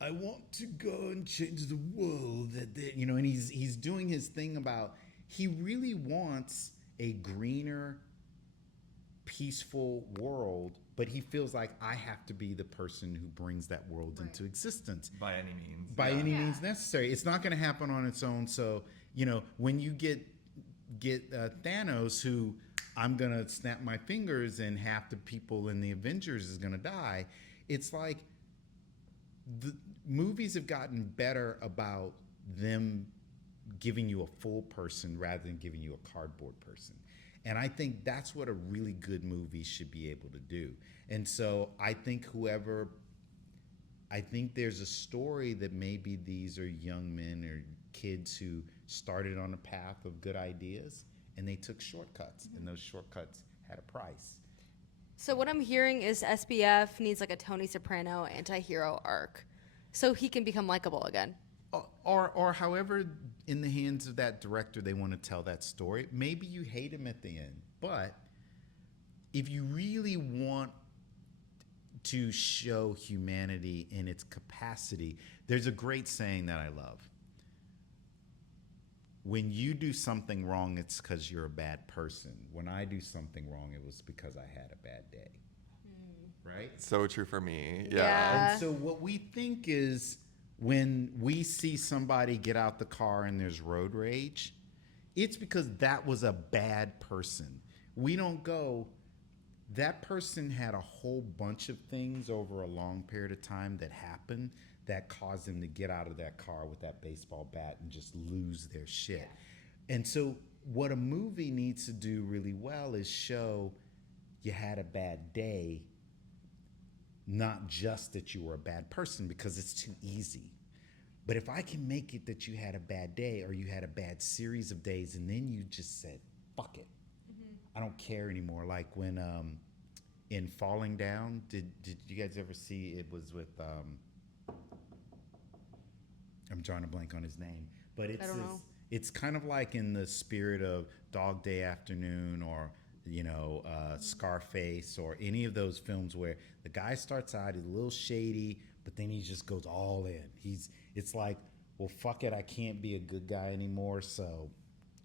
I want to go and change the world. And he's doing his thing about, he really wants a greener, peaceful world, but he feels like I have to be the person who brings that world into existence. By any means. By any means necessary. It's not going to happen on its own. So, when you get Thanos, who I'm going to snap my fingers and half the people in the Avengers is going to die, it's like the movies have gotten better about them giving you a full person rather than giving you a cardboard person. And I think that's what a really good movie should be able to do. And so I think there's a story that maybe these are young men or kids who started on a path of good ideas and they took shortcuts, and those shortcuts had a price. So what I'm hearing is SBF needs like a Tony Soprano anti-hero arc so he can become likable again. Or however, in the hands of that director, they want to tell that story. Maybe you hate him at the end, but if you really want to show humanity in its capacity, there's a great saying that I love. When you do something wrong, it's because you're a bad person. When I do something wrong, it was because I had a bad day. Right? So true for me. Yeah. And so what we think is, when we see somebody get out the car and there's road rage, it's because that was a bad person. We don't go, that person had a whole bunch of things over a long period of time that happened that caused them to get out of that car with that baseball bat and just lose their shit. Yeah. And so what a movie needs to do really well is show you had a bad day, not just that you were a bad person, because it's too easy. But if I can make it that you had a bad day or you had a bad series of days and then you just said, fuck it. I don't care anymore. Like when in Falling Down, did you guys ever see, it was with, I'm drawing a blank on his name, but it's kind of like in the spirit of Dog Day Afternoon or Scarface or any of those films where the guy starts out, he's a little shady, but then he just goes all in. It's like, well, fuck it, I can't be a good guy anymore, so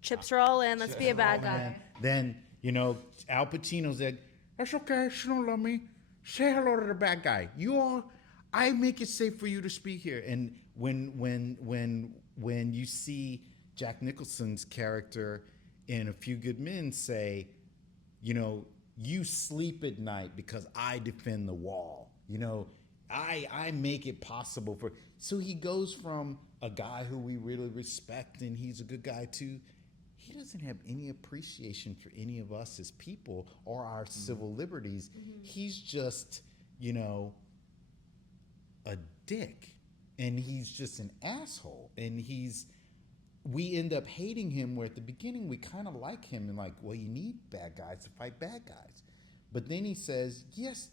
chips roll in, let's be a bad guy. Then, Al Pacino's like, that's okay, she don't love me. Say hello to the bad guy. I make it safe for you to speak here. And when you see Jack Nicholson's character in A Few Good Men say, you sleep at night because I defend the wall. I make it possible for. So he goes from a guy who we really respect and he's a good guy to, he doesn't have any appreciation for any of us as people or our civil liberties. He's just, a dick, and he's just an asshole, and we end up hating him, where at the beginning we kind of like him and like, well, you need bad guys to fight bad guys. But then he says, yes,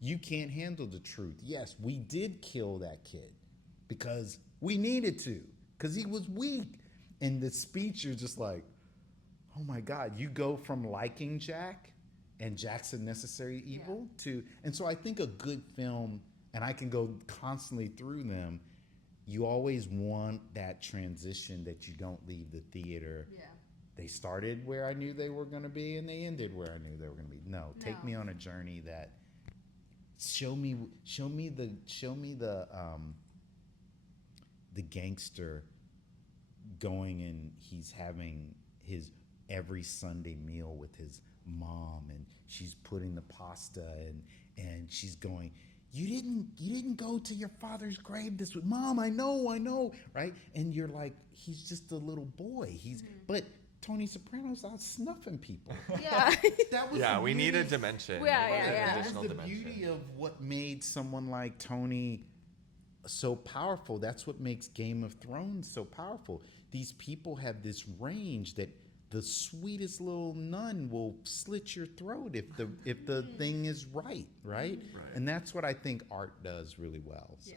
you can't handle the truth. Yes, we did kill that kid because we needed to, because he was weak. And the speech, you're just like, oh my God, you go from liking Jack and Jack's a necessary evil to, and so I think a good film, and I can go constantly through them, you always want that transition that you don't leave the theater they started where I knew they were going to be and they ended where I knew they were going to be. No, take me on a journey that show me the gangster going and he's having his every Sunday meal with his mom and she's putting the pasta and she's going, you didn't go to your father's grave this week. Mom, I know, right? And you're like, he's just a little boy. But Tony Soprano's out snuffing people. Yeah. That was Yeah, we need a dimension. Yeah. That was the beauty of what made someone like Tony so powerful. That's what makes Game of Thrones so powerful. These people have this range that the sweetest little nun will slit your throat if the thing is right. And that's what I think art does really well. So.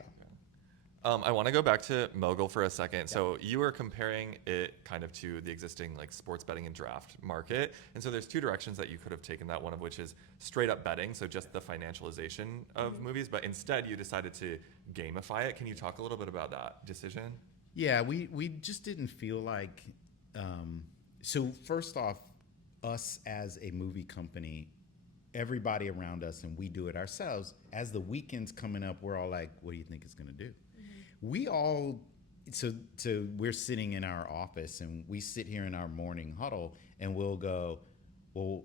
I want to go back to Mogul for a second. Yeah. So you were comparing it kind of to the existing like sports betting and draft market. And so there's two directions that you could have taken that, one of which is straight up betting, so just the financialization of movies, but instead you decided to gamify it. Can you talk a little bit about that decision? Yeah, we just didn't feel like so first off, us as a movie company, everybody around us, and we do it ourselves, as the weekend's coming up, we're all like, what do you think it's going to do? We all, so we're sitting in our office and we sit here in our morning huddle and we'll go, well,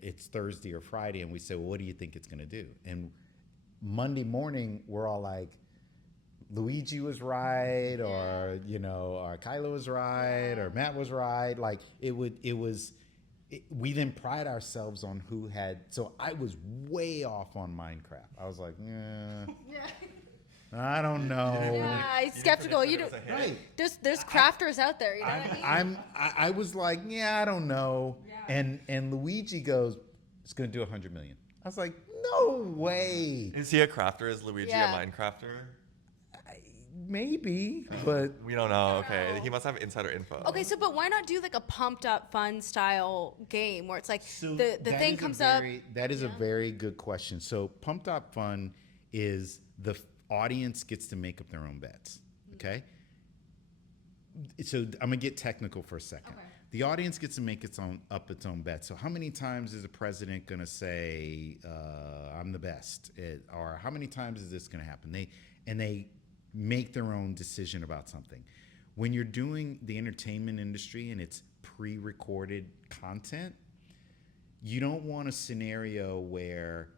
it's Thursday or Friday, and we say, well, what do you think it's going to do? And Monday morning, we're all like, Luigi was right, or or Kyla was right, or Matt was right. Like we then pride ourselves on who had. So I was way off on Minecraft. I was like, I don't know. Yeah, he's skeptical. Right. There's crafters out there. You know what I mean? I was like, I don't know. Yeah. And Luigi goes, it's going to do 100 million. I was like, no way. Is he a crafter? Is Luigi a Minecrafter? Maybe, but we don't know. Okay, he must have insider info. Okay, so but why not do like a pumped up fun style game where it's like the thing comes up? That is a very good question. So pumped up fun is the audience gets to make up their own bets. Okay. So I'm gonna get technical for a second. Okay. The audience gets to make its own bets. So how many times is a president gonna say I'm the best, or how many times is this gonna happen? They make their own decision about something. When you're doing the entertainment industry and it's pre-recorded content, you don't want a scenario where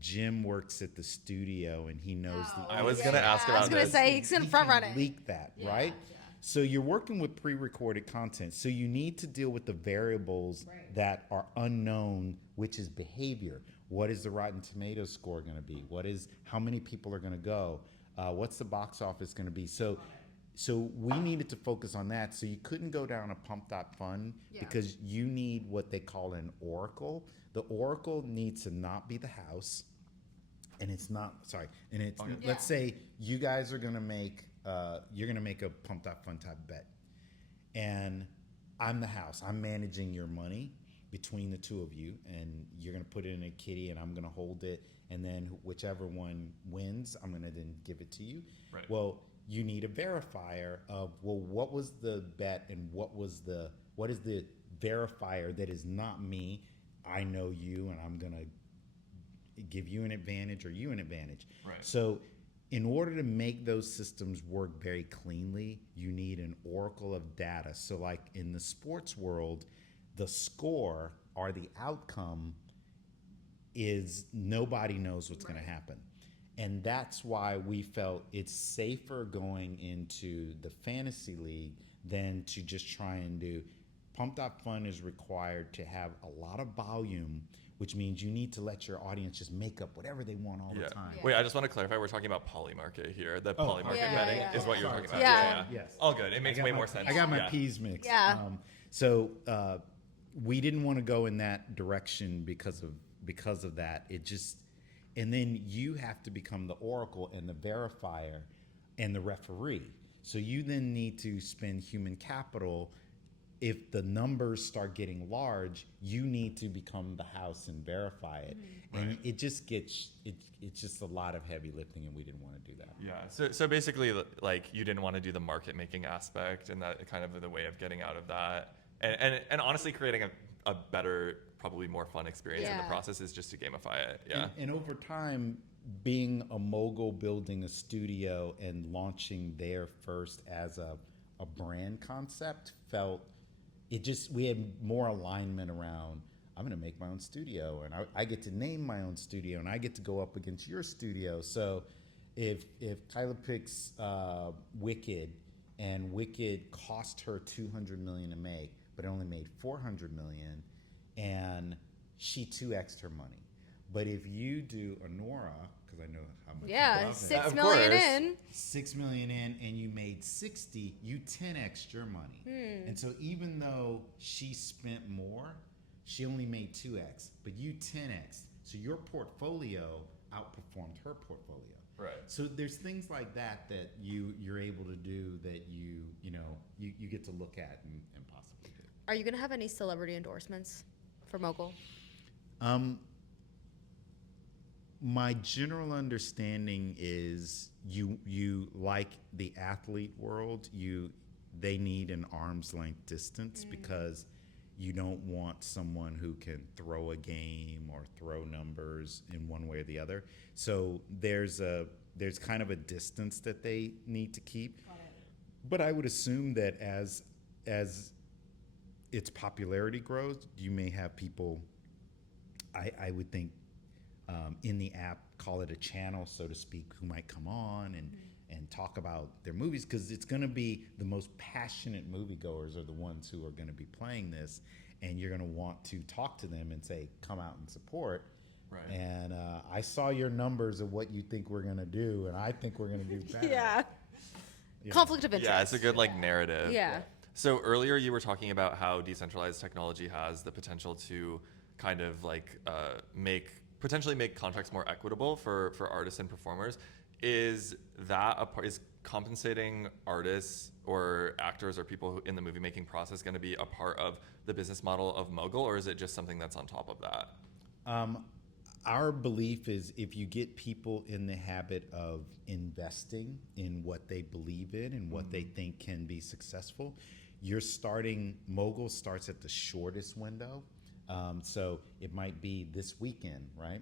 Jim works at the studio and he knows I was going to ask about this. I was going to say he's going to front run it. Leak that, right? Yeah. So you're working with pre-recorded content. So you need to deal with the variables that are unknown, which is behavior. What is the Rotten Tomatoes score going to be? How many people are going to go? What's the box office going to be? So we needed to focus on that. So you couldn't go down a pumped up fun because you need what they call an oracle. The oracle needs to not be the house, and it's not. Sorry, and it's let's say you guys are going to make you're going to make a pumped up fun type bet, and I'm the house. I'm managing your money between the two of you, and you're going to put it in a kitty and I'm going to hold it, and then whichever one wins, I'm going to then give it to you. Right. Well, you need a verifier of, well, what was the bet and what is the verifier that is not me? I know you and I'm going to give you an advantage or you an advantage. Right. So in order to make those systems work very cleanly, you need an oracle of data. So like in the sports world, the score or the outcome is nobody knows what's going to happen. And that's why we felt it's safer going into the fantasy league than to just try and do. Pumped Up Fun is required to have a lot of volume, which means you need to let your audience just make up whatever they want all the time. Wait, I just want to clarify, we're talking about polymarket here. The polymarket betting is what you're talking about. Yeah. Yes. All good. It makes way more sense. I got my P's mixed. Yeah. So we didn't want to go in that direction because of that. It just, and then you have to become the oracle and the verifier and the referee. So you then need to spend human capital if the numbers start getting large, you need to become the house and verify it. And Right. it just gets, it's just a lot of heavy lifting, and we didn't want to do that. Yeah. So basically, like, you didn't want to do the market making aspect, and that kind of the way of getting out of that, and honestly creating a better, probably more fun experience in the Yeah. process is just to gamify it. Yeah. And over time, being a mogul, building a studio and launching there first as a brand concept we had more alignment around, I'm going to make my own studio, and I get to name my own studio, and I get to go up against your studio. So if Kyla picks Wicked, and Wicked cost her $200 million to make, but it only made $400 million, and she 2x'd her money. But if you do Honora, because I know how much you Yeah, love it, 6 Of million course. in. 6 million in, and you made 60, you 10x'd your money. And so even though she spent more, she only made 2x, but you 10x. So your portfolio outperformed her portfolio. Right. So there's things like that you're able to do that you get to look at and possibly do. Are you gonna have any celebrity endorsements for Mogul? My general understanding is you like the athlete world, they need an arm's length distance because you don't want someone who can throw a game or throw numbers in one way or the other. So there's kind of a distance that they need to keep. But I would assume that as its popularity grows, you may have people, I would think, in the app, call it a channel, so to speak, who might come on and talk about their movies, because it's going to be the most passionate moviegoers are the ones who are going to be playing this, and you're going to want to talk to them and say, come out and support. Right. And I saw your numbers of what you think we're going to do, and I think we're going to do better. Yeah. You know. Conflict of interest. Yeah, it's a good narrative. Yeah. So earlier you were talking about how decentralized technology has the potential to kind of potentially make contracts more equitable for artists and performers. Is compensating artists or actors or people in the movie making process going to be a part of the business model of Mogul, or is it just something that's on top of that? Our belief is if you get people in the habit of investing in what they believe in and what they think can be successful, Mogul starts at the shortest window. So it might be this weekend, right?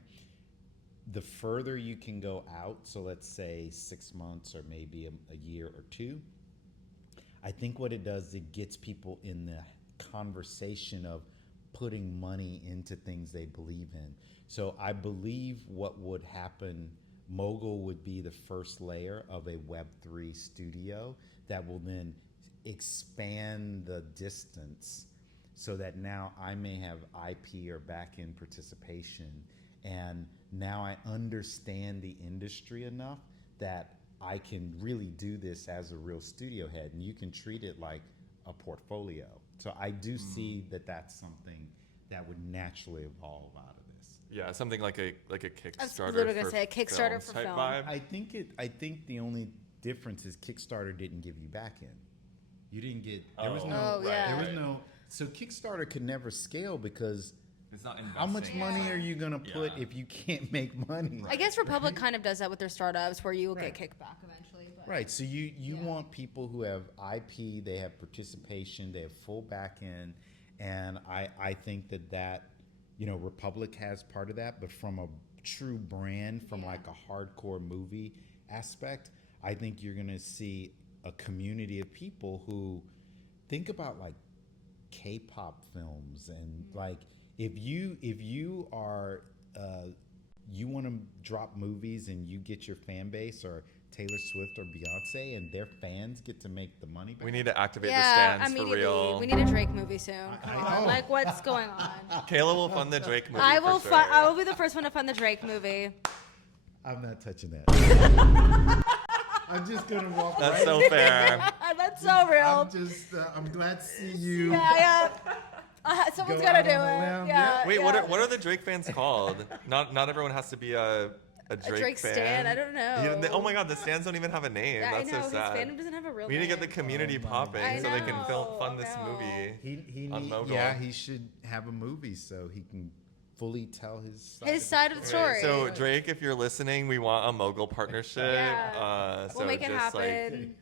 The further you can go out, so let's say 6 months or maybe a year or two, I think what it does, it gets people in the conversation of putting money into things they believe in. So I believe what would happen, Mogul would be the first layer of a Web3 studio that will then expand the distance so that now I may have IP or back-end participation, and now I understand the industry enough that I can really do this as a real studio head, and you can treat it like a portfolio. So I do see that that's something that would naturally evolve out of this. Yeah, something like a Kickstarter. I was literally gonna for say a Kickstarter films for type film. vibe. I think the only difference is Kickstarter didn't give you back-end. You didn't get, there was Oh, no, yeah. there was no, so Kickstarter could never scale because It's not how much investing. money are you gonna put Yeah. if you can't make money? I guess Republic kind of does that with their startups, where you will Right. get kickback eventually. But Right. So you Yeah. want people who have IP, they have participation, they have full back end, and I think that Republic has part of that, but from a true brand, from Yeah. like a hardcore movie aspect, I think you're gonna see a community of people who think about like K-pop films and like if you are you want to drop movies and you get your fan base or Taylor Swift or Beyonce and their fans get to make the money back. We need to activate the yeah, stands for immediately. real. We need a Drake movie soon. Come I on, know. like what's going on? Kayla will fund the Drake movie. I will. For sure. I will be the first one to fund the Drake movie. I'm not touching that. I'm just gonna walk That's right. so fair. That's so real. I'm glad to see you. Yeah. Someone's Go got to out do on a it. limb. Yeah. Wait, yeah. what are the Drake fans called? Not everyone has to be a a A Drake fan. stan? I don't know. Oh my God, the stands don't even have a name. Yeah, That's I know. so sad. His fandom doesn't have a real We need to name. get the community Oh my popping I so they can know, fund I this know. movie. He On Mogul. yeah, he should have a movie so he can fully tell his Side of the story. So Drake, if you're listening, we want a Mogul partnership. Yeah. So We'll make it just happen.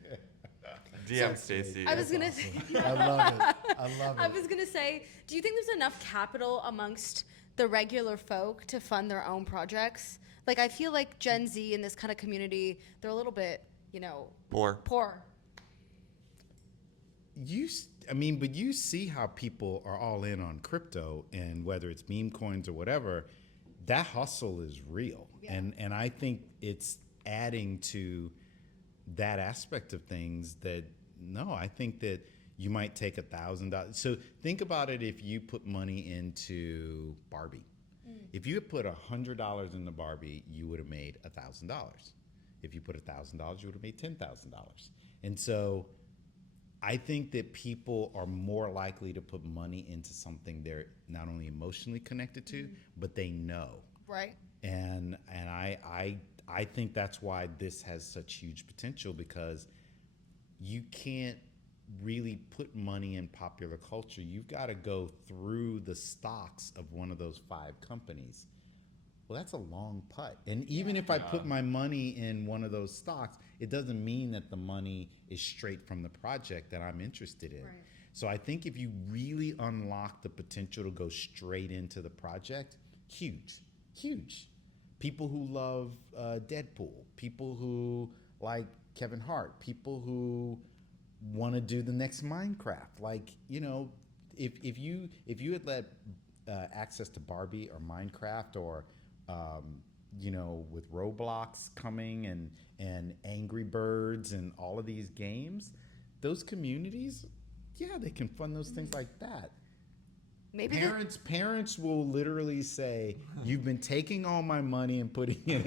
DM Stacy. I was gonna say. I love it. I love I it. was gonna say, do you think there's enough capital amongst the regular folk to fund their own projects? Like, I feel like Gen Z in this kind of community, they're a little bit, Poor. But you see how people are all in on crypto, and whether it's meme coins or whatever, that hustle is real. Yeah. And I think it's adding to that aspect of things that, no, I think that you might take $1,000. So think about it if you put money into Barbie. If you had put $100 into Barbie, you would have made $1,000. If you put $1,000, you would have made $10,000. And so I think that people are more likely to put money into something they're not only emotionally connected to, but they know. Right. And I think that's why this has such huge potential, because you can't really put money in popular culture. You've got to go through the stocks of one of those 5 companies. Well, that's a long putt. And even if I put my money in one of those stocks, it doesn't mean that the money is straight from the project that I'm interested in. Right. So I think if you really unlock the potential to go straight into the project, huge. People who love Deadpool, people who like Kevin Hart, people who want to do the next Minecraft. Like, if you had let access to Barbie or Minecraft or with Roblox coming and Angry Birds and all of these games, those communities, they can fund those things like that. Maybe Parents will literally say, "You've been taking all my money and putting it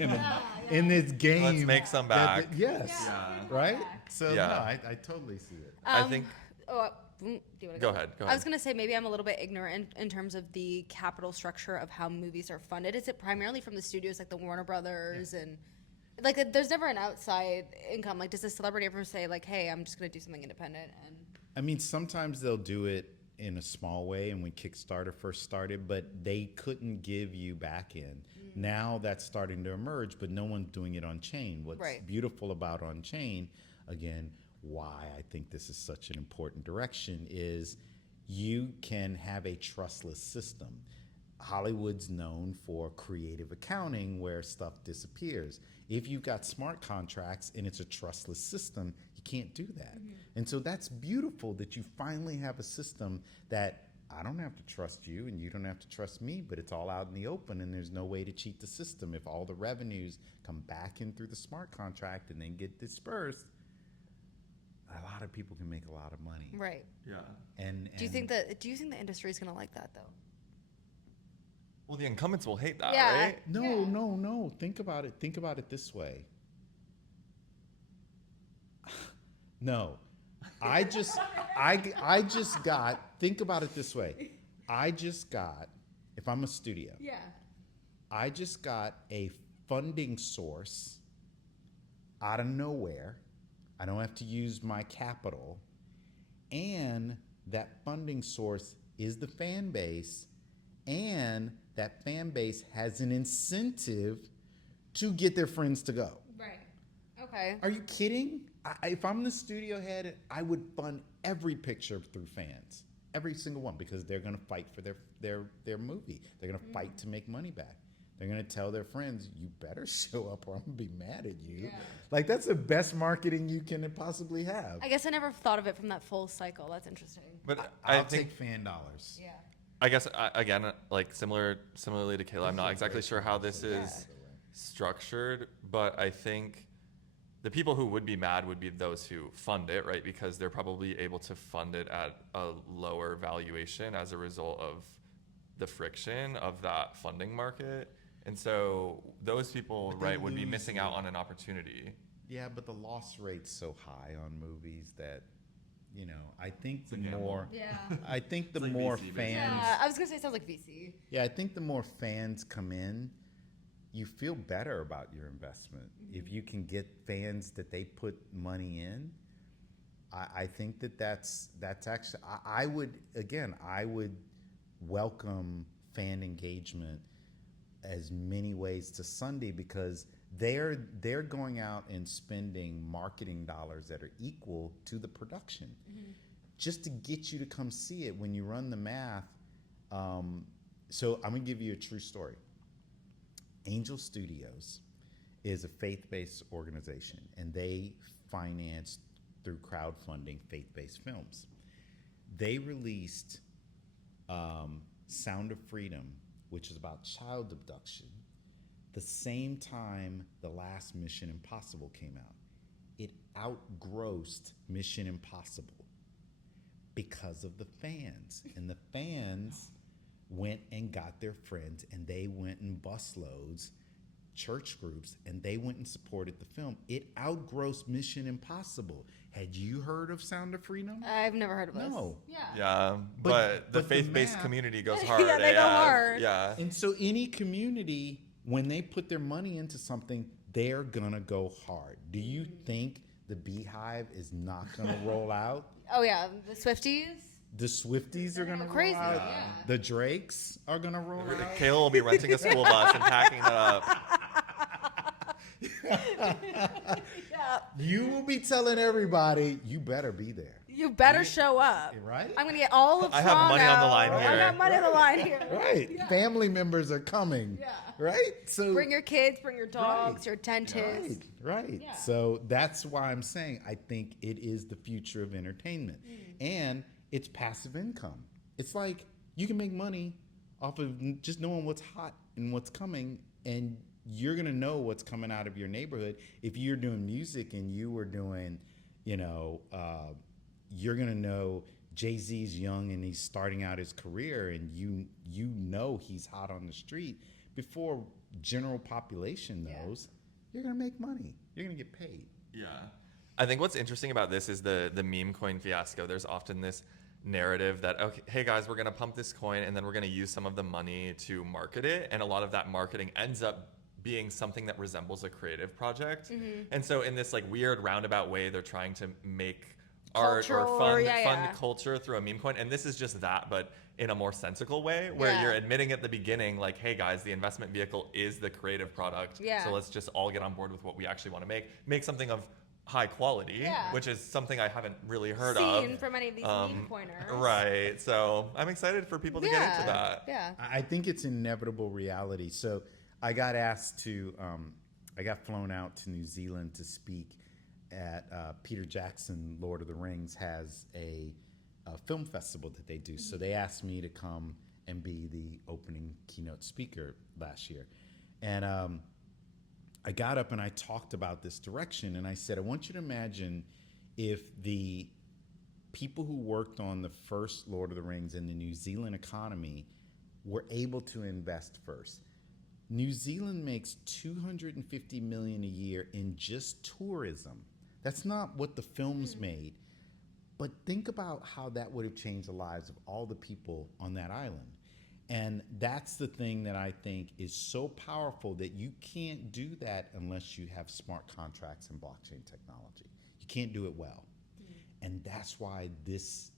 in this game. Let's make some back." Yes, Yeah. right. So Yeah. no, I totally see it. I think. do you want to Go ahead. I was going to say maybe I'm a little bit ignorant in terms of the capital structure of how movies are funded. Is it primarily from the studios like the Warner Brothers and like there's never an outside income? Like, does a celebrity ever say like, "Hey, I'm just going to do something independent"? And I mean, sometimes they'll do it in a small way, and when Kickstarter first started, but they couldn't give you back in. Now that's starting to emerge, but no one's doing it on chain. What's beautiful about on chain, again, why I think this is such an important direction, is you can have a trustless system. Hollywood's known for creative accounting where stuff disappears. If you've got smart contracts and it's a trustless system, you can't do that. And so that's beautiful that you finally have a system that I don't have to trust you and you don't have to trust me, but it's all out in the open and there's no way to cheat the system. If all the revenues come back in through the smart contract and then get dispersed, a lot of people can make a lot of money. right. Yeah. And Do you think the industry is going to like that though? Well, the incumbents will hate that, Yeah. right? No. Think about it. Think about it this way. No. I just got, think about it this way. If I'm a studio, I just got a funding source out of nowhere. I don't have to use my capital. And that funding source is the fan base. And that fan base has an incentive to get their friends to go. Right. Okay. Are you kidding? If I'm the studio head, I would fund every picture through fans, every single one, because they're going to fight for their movie. They're going to fight to make money back. They're going to tell their friends, "You better show up or I'm going to be mad at you." Yeah. Like, that's the best marketing you can possibly have. I guess I never thought of it from that full cycle. That's interesting. But I'll I think take fan dollars. Yeah. I guess again, like similarly to Kayla, I'm not exactly sure how this is structured, but I think the people who would be mad would be those who fund it, right? Because they're probably able to fund it at a lower valuation as a result of the friction of that funding market. And so those people, But they right, would be lose missing out on an opportunity. Yeah, but the loss rate's so high on movies that, I think the gamble. more, Yeah. I think the It's like more VC, fans, Yeah. I was gonna say it sounds like VC. yeah, I think the more fans come in, you feel better about your investment. If you can get fans that they put money in, I think that's actually, I would welcome fan engagement as many ways to Sunday, because they're going out and spending marketing dollars that are equal to the production just to get you to come see it. When you run the math, so I'm gonna give you a true story. Angel Studios is a faith-based organization, and they finance through crowdfunding faith-based films. They released Sound of Freedom, which is about child abduction, the same time the last Mission Impossible came out. It outgrossed Mission Impossible because of the fans. And the fans went and got their friends, and they went in busloads, church groups, and they went and supported the film. It outgrossed Mission Impossible. Had you heard of Sound of Freedom? I've never heard of this. No. Yeah. Yeah, But the the faith-based math- community goes hard. Yeah, they go hard. Yeah. And so any community, when they put their money into something, they're gonna go hard. Do you think the Beehive is not gonna roll out? Oh yeah, the Swifties. The Swifties are gonna roll Crazy, out. yeah. The Drakes are gonna roll out. Kayla will be renting a school bus and packing it up. Yeah. You will be telling everybody, you better be there. You better show up. Right? I'm gonna get all of I have money on the line I here. got money on the line here. Right. Family members are coming. Yeah. Right? So Bring your kids, bring your dogs, Right. your dentist. Right. Yeah. So that's why I'm saying I think it is the future of entertainment. And it's passive income. It's like you can make money off of just knowing what's hot and what's coming, and you're going to know what's coming out of your neighborhood. If you're doing music and you were doing, you're going to know Jay-Z's young and he's starting out his career, and you know he's hot on the street before general population knows. You're going to make money. You're going to get paid. Yeah. I think what's interesting about this is the meme coin fiasco. There's often this narrative that, okay, hey guys, we're going to pump this coin and then we're going to use some of the money to market it. And a lot of that marketing ends up being something that resembles a creative project. And so in this like weird roundabout way, they're trying to make art or Cultural, fun culture through a meme coin. And this is just that, but in a more sensical way, where Yeah. you're admitting at the beginning, like, hey guys, the investment vehicle is the creative product. Yeah. So let's just all get on board with what we actually want to make something of high quality, Yeah. which is something I haven't really heard Seen of. from any of these meme coiners. Right. So I'm excited for people to get into that. Yeah. I think it's inevitable reality. So I got asked to, I got flown out to New Zealand to speak at Peter Jackson, Lord of the Rings, has a film festival that they do. So they asked me to come and be the opening keynote speaker last year. And I got up and I talked about this direction, and I said, I want you to imagine if the people who worked on the first Lord of the Rings in the New Zealand economy were able to invest first. New Zealand makes $250 million a year in just tourism. That's not what the films made. But think about how that would have changed the lives of all the people on that island. And that's the thing that I think is so powerful, that you can't do that unless you have smart contracts and blockchain technology. You can't do it well. And that's why this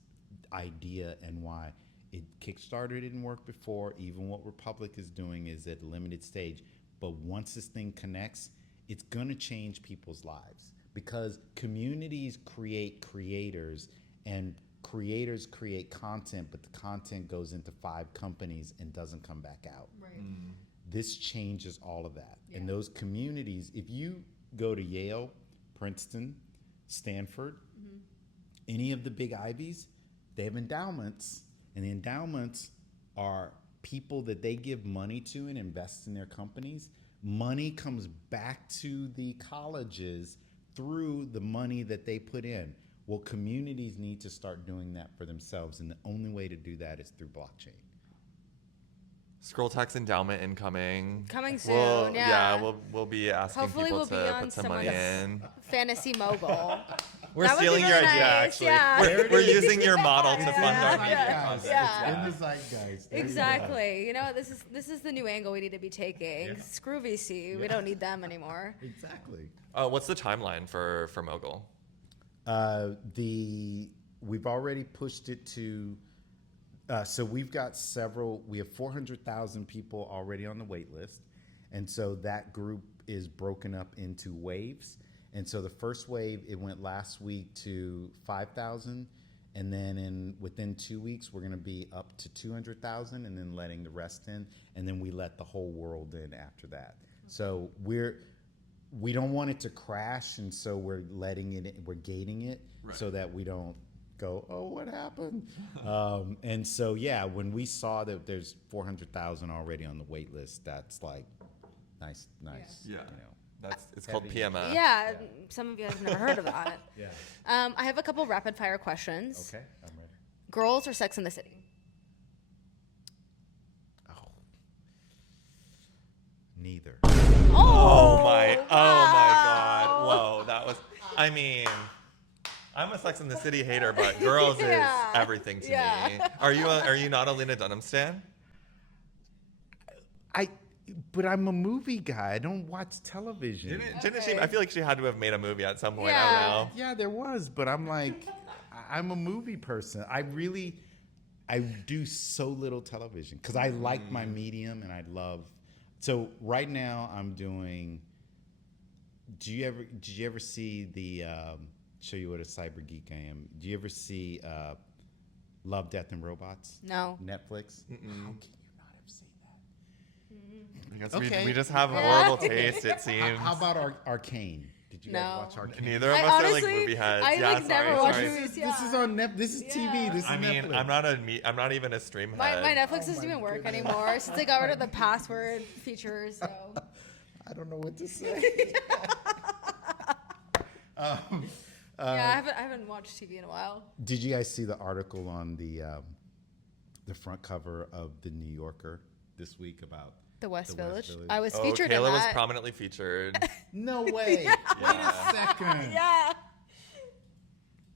idea and why it Kickstarter didn't work before. Even what Republic is doing is at a limited stage. But once this thing connects, it's going to change people's lives, because communities create creators, and creators create content, but the content goes into 5 companies and doesn't come back out. Right. This changes all of that. And those communities, if you go to Yale, Princeton, Stanford, any of the big Ivies, they have endowments, and the endowments are people that they give money to and invest in their companies. Money comes back to the colleges through the money that they put in. Well, communities need to start doing that for themselves, and the only way to do that is through blockchain. Scroll tax endowment incoming. Coming soon, We'll, yeah. We'll be asking Hopefully people we'll be to on put some money someone's in. Fantasy Mogul. We're That would be stealing your really idea, nice, actually. yeah. We're using your model to It's fund our in the media Yeah. zeitgeist. costs. Yeah. It's in the zeitgeist. There you go. Exactly. You know, this is the new angle we need to be taking. Yeah. Screw VC. We Yeah. don't need them anymore. Exactly. What's the timeline for Mogul? We've already pushed it to. So we've got several. We have 400,000 people already on the wait list, and so that group is broken up into waves. And so the first wave, it went last week to 5,000, and then within 2 weeks we're going to be up to 200,000, and then letting the rest in, and then we let the whole world in after that. So we don't want it to crash, and so we're gating it so that we don't go, oh, what happened? And so, yeah, when we saw that there's 400,000 already on the wait list, that's like nice. Yeah. You know. It's called Heavy. PMS. Yeah, some of you have never heard of that. Yeah. I have a couple rapid fire questions. Okay, I'm ready. Girls or Sex in the City? Oh. Neither. Oh my wow. God. Whoa, that was, I mean, I'm a Sex and the City hater, but Girls Yeah. is everything to Yeah. me. Are you not a Lena Dunham stan? But I'm a movie guy. I don't watch television. Didn't she? Okay. I feel like she had to have made a movie at some point. I Yeah. don't know. Yeah, there was, but I'm like, I'm a movie person. I do so little television because I like my medium and I love. So right now I'm doing. Did you ever see the? Show you what a cyber geek I am. Do you ever see Love, Death, and Robots? No. Netflix. How can you not have seen that? Because Okay. we just have horrible taste, it seems. How about Arcane? Did you guys No. watch Arcane? Neither of I us are like honestly- movie heads. I, yeah, like, never sorry, watch sorry. movies. This is on Netflix. This is TV. This is I mean, Netflix. I'm not even a stream My head. Netflix doesn't even work anymore since they got rid of the password features. So. I don't know what to say. Yeah, I haven't watched TV in a while. Did you guys see the article on the front cover of the New Yorker this week about The West The West Village. Village. I was Oh, featured in Kayla was that. prominently featured. No way. Wait a second. Yeah.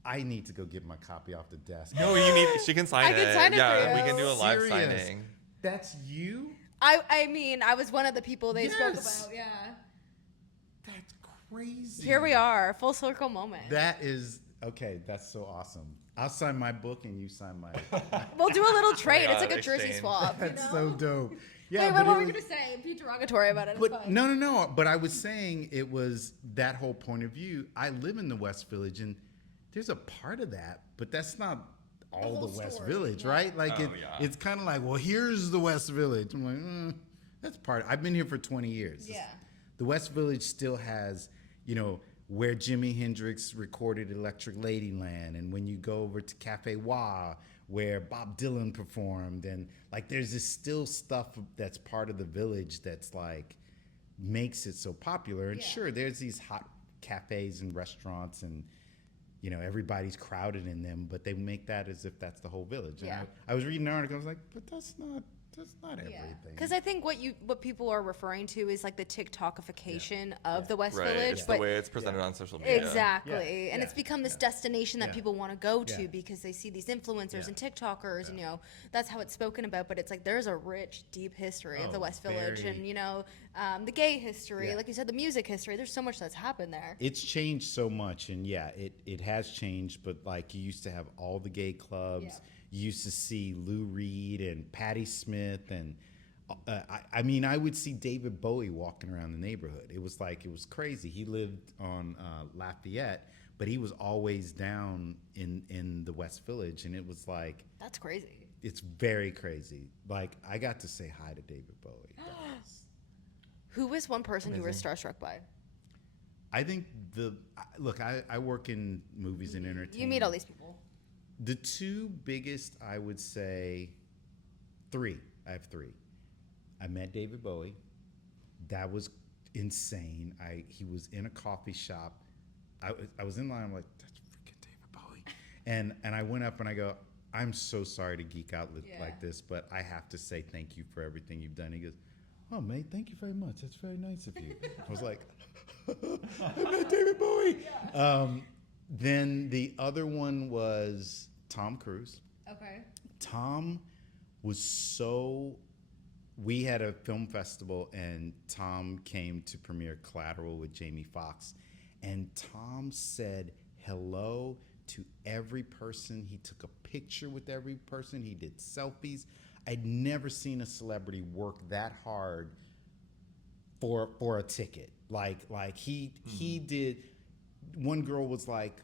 I need to go get my copy off the desk. No, she can sign I it. can sign it yeah, for we you. can do a live Serious? signing. That's you? I mean, I was one of the people they spoke Yes. about. Yeah. That's crazy. Here we are, full circle moment. That is okay. That's so awesome. I'll sign my book and you sign my. We'll do a little trade. It's God, like a jersey exchange. swap. You That's know? so dope. Yeah, Wait, but what it were we was- gonna say? Be derogatory about it. It's But fine. no. But I was saying it was that whole point of view. I live in the West Village, and there's a part of that, but that's not all whole the West story, Village, yeah. right? Like Oh, it, yeah. it's kind of like, well, here's the West Village. I'm like, that's part. I've been here for 20 years. Yeah. The West Village still has, where Jimi Hendrix recorded Electric Ladyland, and when you go over to Cafe Wah, where Bob Dylan performed, and like there's this still stuff that's part of the village that's like makes it so popular. And Yeah. sure, there's these hot cafes and restaurants, and everybody's crowded in them, but they make that as if that's the whole village. And Yeah. I was reading an article, I was like, but that's not everything. Because I think what people are referring to is like the TikTokification of the West Right. Village, It's but the way it's presented on social media. exactly, Yeah, and yeah, it's become this destination that yeah. people want to go to Yeah. because they see these influencers Yeah. and TikTokers, and that's how it's spoken about. But it's like there's a rich, deep history of the Oh, West Village, very. and the gay history, Yeah. like you said, the music history. There's so much that's happened there. It's changed so much, and yeah, it has changed. But like you used to have all the gay clubs. Yeah. You used to see Lou Reed and Patti Smith, and I mean, I would see David Bowie walking around the neighborhood. It was crazy. He lived on Lafayette, but he was always down in the West Village, and it was like That's crazy. it's very crazy. Like I got to say hi to David Bowie. Who was one person you were starstruck by? I think I work in movies and entertainment. You meet all these people. The two biggest, I would say, three. I have three. I met David Bowie. That was insane. He was in a coffee shop. I was in line. I'm like, that's freaking David Bowie. And I went up and I go, I'm so sorry to geek out like this, but I have to say thank you for everything you've done. He goes, oh, mate, thank you very much. That's very nice of you. I was like, I met David Bowie. Then the other one was Tom Cruise. Okay. Tom was so. We had a film festival, and Tom came to premiere Collateral with Jamie Foxx, and Tom said hello to every person. He took a picture with every person. He did selfies. I'd never seen a celebrity work that hard for a ticket. Like he did. One girl was like,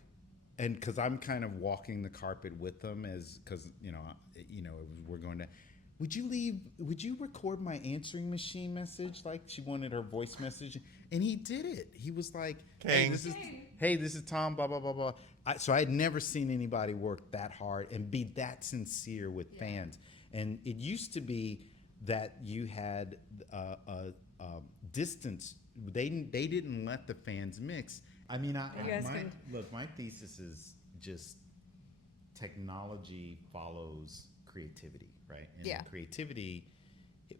and because I'm kind of walking the carpet with them, as because we're going to. Would you record my answering machine message? Like she wanted her voice message, and he did it. He was like, "Hey, this is Tom." Blah blah blah blah. So I had never seen anybody work that hard and be that sincere with fans. And it used to be that you had a distance. They didn't let the fans mix. I mean, my thesis is just technology follows creativity, right? And creativity,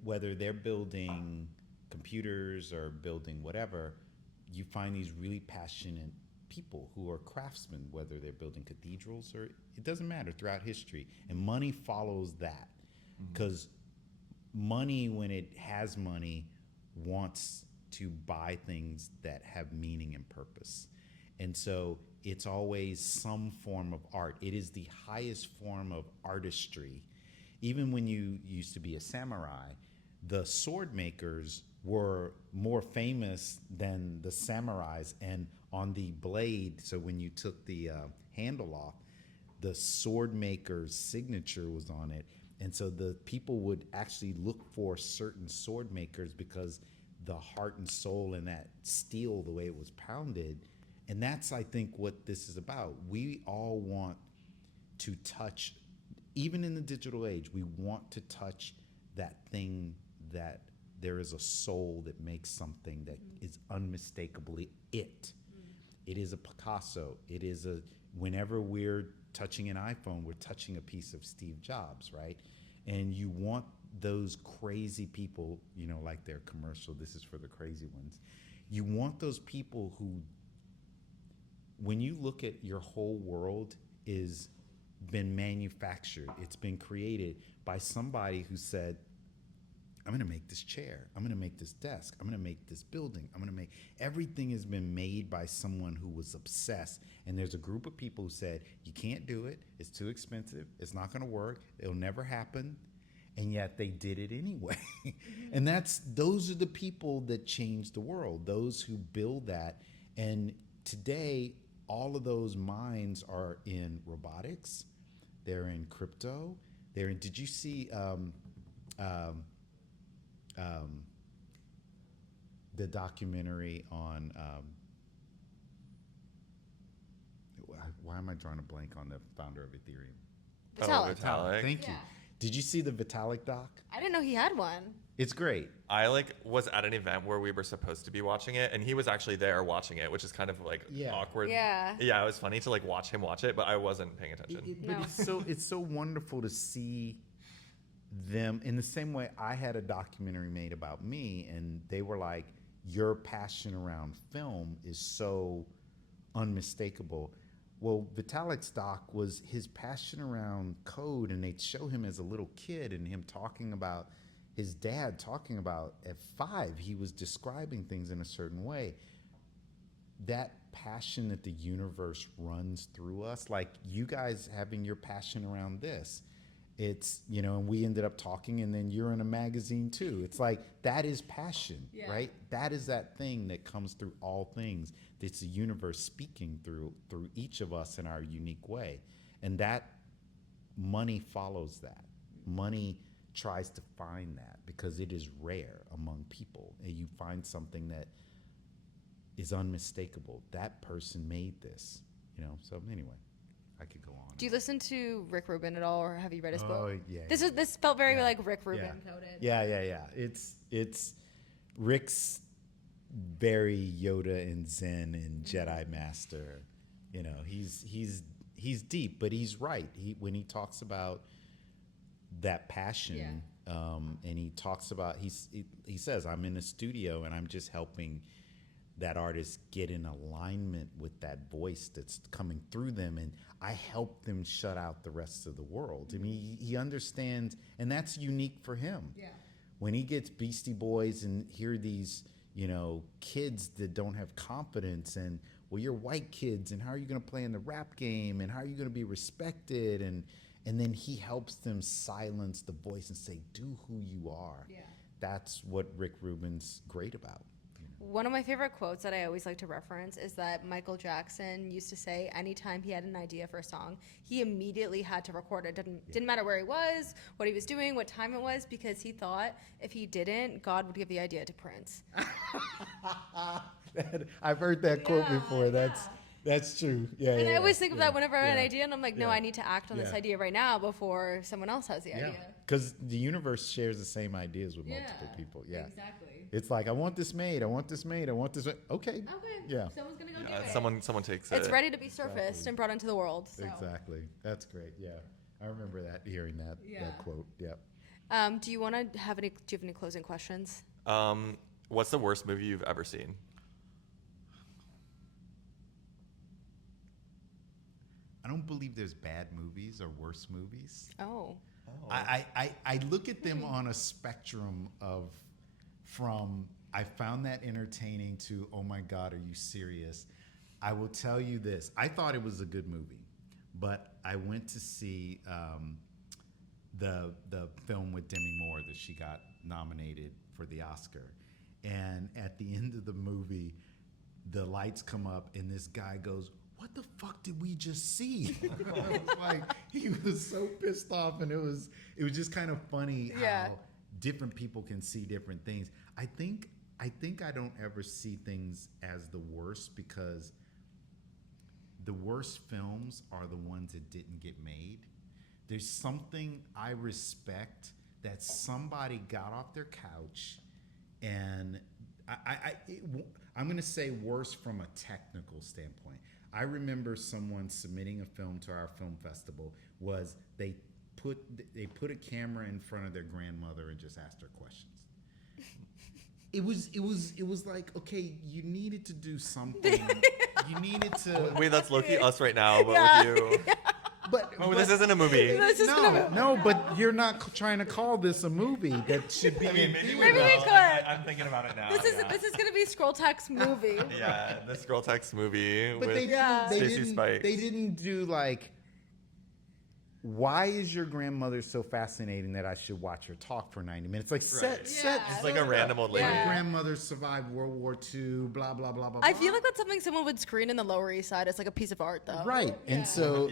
whether they're building computers or building whatever, you find these really passionate people who are craftsmen, whether they're building cathedrals or it doesn't matter throughout history. And money follows that because money, when it has money, wants to buy things that have meaning and purpose. And so it's always some form of art. It is the highest form of artistry. Even when you used to be a samurai, the sword makers were more famous than the samurais. And on the blade, so when you took the handle off, the sword maker's signature was on it. And so the people would actually look for certain sword makers because the heart and soul in that steel, the way it was pounded. And that's, I think, what this is about. We all want to touch, even in the digital age, we want to touch that thing that there is a soul that makes something that is unmistakably it. It is a Picasso. It is whenever we're touching an iPhone, we're touching a piece of Steve Jobs, right? And you want those crazy people, like their commercial, this is for the crazy ones. You want those people who, when you look at your whole world is been manufactured, it's been created by somebody who said, I'm going to make this chair, I'm going to make this desk, I'm going to make this building, everything has been made by someone who was obsessed. And there's a group of people who said, you can't do it, it's too expensive, it's not going to work, it'll never happen. And yet they did it anyway. And those are the people that change the world, those who build that. And today, all of those minds are in robotics, they're in crypto, did you see the documentary on why am I drawing a blank on the founder of Ethereum? Vitalik. Vitalik. Thank you. Did you see the Vitalik doc? I didn't know he had one. It's great. I was at an event where we were supposed to be watching it, and he was actually there watching it, which is kind of awkward. Yeah. Yeah, it was funny to watch him watch it, but I wasn't paying attention. But it's so wonderful to see them in the same way. I had a documentary made about me, and they were like, your passion around film is so unmistakable. Well, Vitalik's doc was his passion around code, and they'd show him as a little kid and him talking about his dad talking about at 5, he was describing things in a certain way. That passion that the universe runs through us, like you guys having your passion around this, it's, and we ended up talking, and then you're in a magazine too. It's like, that is passion, right? That is that thing that comes through all things. It's the universe speaking through each of us in our unique way. And that money follows that. Money tries to find that because it is rare among people. And you find something that is unmistakable. That person made this, so anyway. I could go on. Do you listen to Rick Rubin at all, or have you read his book? Oh, yeah. This felt very like Rick Rubin coded. Yeah. It's Rick's very Yoda and Zen and Jedi Master. He's deep, but he's right. When he talks about that passion, and he talks about he says, I'm in the studio and I'm just helping that artist get in alignment with that voice that's coming through them, and I help them shut out the rest of the world. I mean, he understands, and that's unique for him. Yeah. When he gets Beastie Boys and hear these, kids that don't have confidence, and well, you're white kids, and how are you going to play in the rap game, and how are you going to be respected, and then he helps them silence the voice and say, do who you are. Yeah. That's what Rick Rubin's great about. One of my favorite quotes that I always like to reference is that Michael Jackson used to say anytime he had an idea for a song, he immediately had to record it. Didn't matter where he was, what he was doing, what time it was, because he thought if he didn't, God would give the idea to Prince. I've heard that quote before. That's true. Yeah. And I always think of that whenever I have an idea, and I'm like, no, Yeah. I need to act on this idea right now before someone else has the idea. Because the universe shares the same ideas with multiple people. Yeah. Exactly. It's like, I want this made. I want this made. I want this. Okay. Okay. Yeah. Someone's gonna go do Yeah, it. someone takes it. It's ready to be surfaced and brought into the world. So. Exactly. That's great. Yeah. I remember hearing that quote. Yeah. Do you have any closing questions? What's the worst movie you've ever seen? I don't believe there's bad movies or worse movies. Oh. I look at them on a spectrum from I found that entertaining to, oh my God, are you serious? I will tell you this. I thought it was a good movie, but I went to see the film with Demi Moore that she got nominated for the Oscar. And at the end of the movie, the lights come up and this guy goes, what the fuck did we just see? I was like, he was so pissed off, and it was just kind of funny how different people can see different things. I think I don't ever see things as the worst, because the worst films are the ones that didn't get made. There's something I respect that somebody got off their couch, and I'm going to say worse from a technical standpoint. I remember someone submitting a film to our film festival. Was they put a camera in front of their grandmother and just asked her questions. It was like, okay, you needed to do something. You needed to. Wait, that's low-key us right now, but with you. But this isn't a movie. No, but you're not trying to call this a movie that should be. Maybe we could. I'm thinking about it now. This is gonna be Scroll Text movie. Yeah, the Scroll Text movie But with Stacy Spikes. They didn't do like, why is your grandmother so fascinating that I should watch her talk for 90 minutes? Like, set. It's like a random old lady. My grandmother survived World War II, blah, blah, blah, blah, I blah. feel like that's something someone would screen in the Lower East Side. It's like a piece of art, though. Right. And so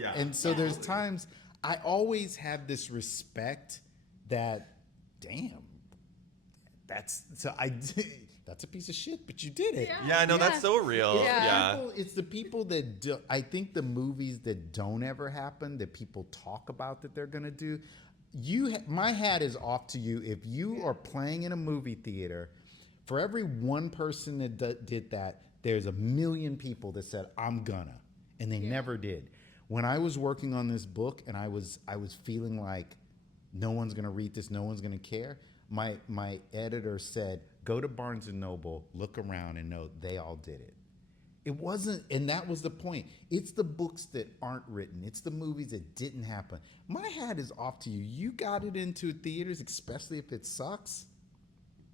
there's times I always have this respect that, damn, that's a piece of shit, but you did it. Yeah, no, that's so real. It's the people that do, I think the movies that don't ever happen, that people talk about that they're going to do. My hat is off to you. If you are playing in a movie theater, for every one person that did that, there's a million people that said, I'm gonna, and they never did. When I was working on this book and I was feeling like no one's gonna read this, no one's gonna care, my editor said, go to Barnes & Noble, look around, and know they all did it. It wasn't, and that was the point. It's the books that aren't written. It's the movies that didn't happen. My hat is off to you. You got it into theaters, especially if it sucks.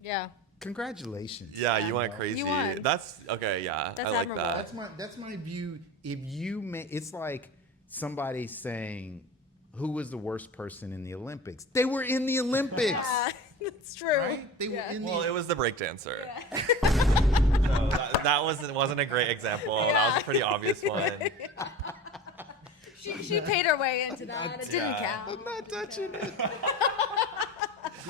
Yeah. Congratulations. Yeah, you went crazy. You won. That's okay. Yeah, That's I like admirable. that. That's my view. If it's like somebody saying, who was the worst person in the Olympics? They were in the Olympics. Yeah, that's true. Right? They were in Well, the. it was the breakdancer. So that wasn't a great example. That was a pretty obvious one. She paid her way into that. It didn't count. I'm not touching it.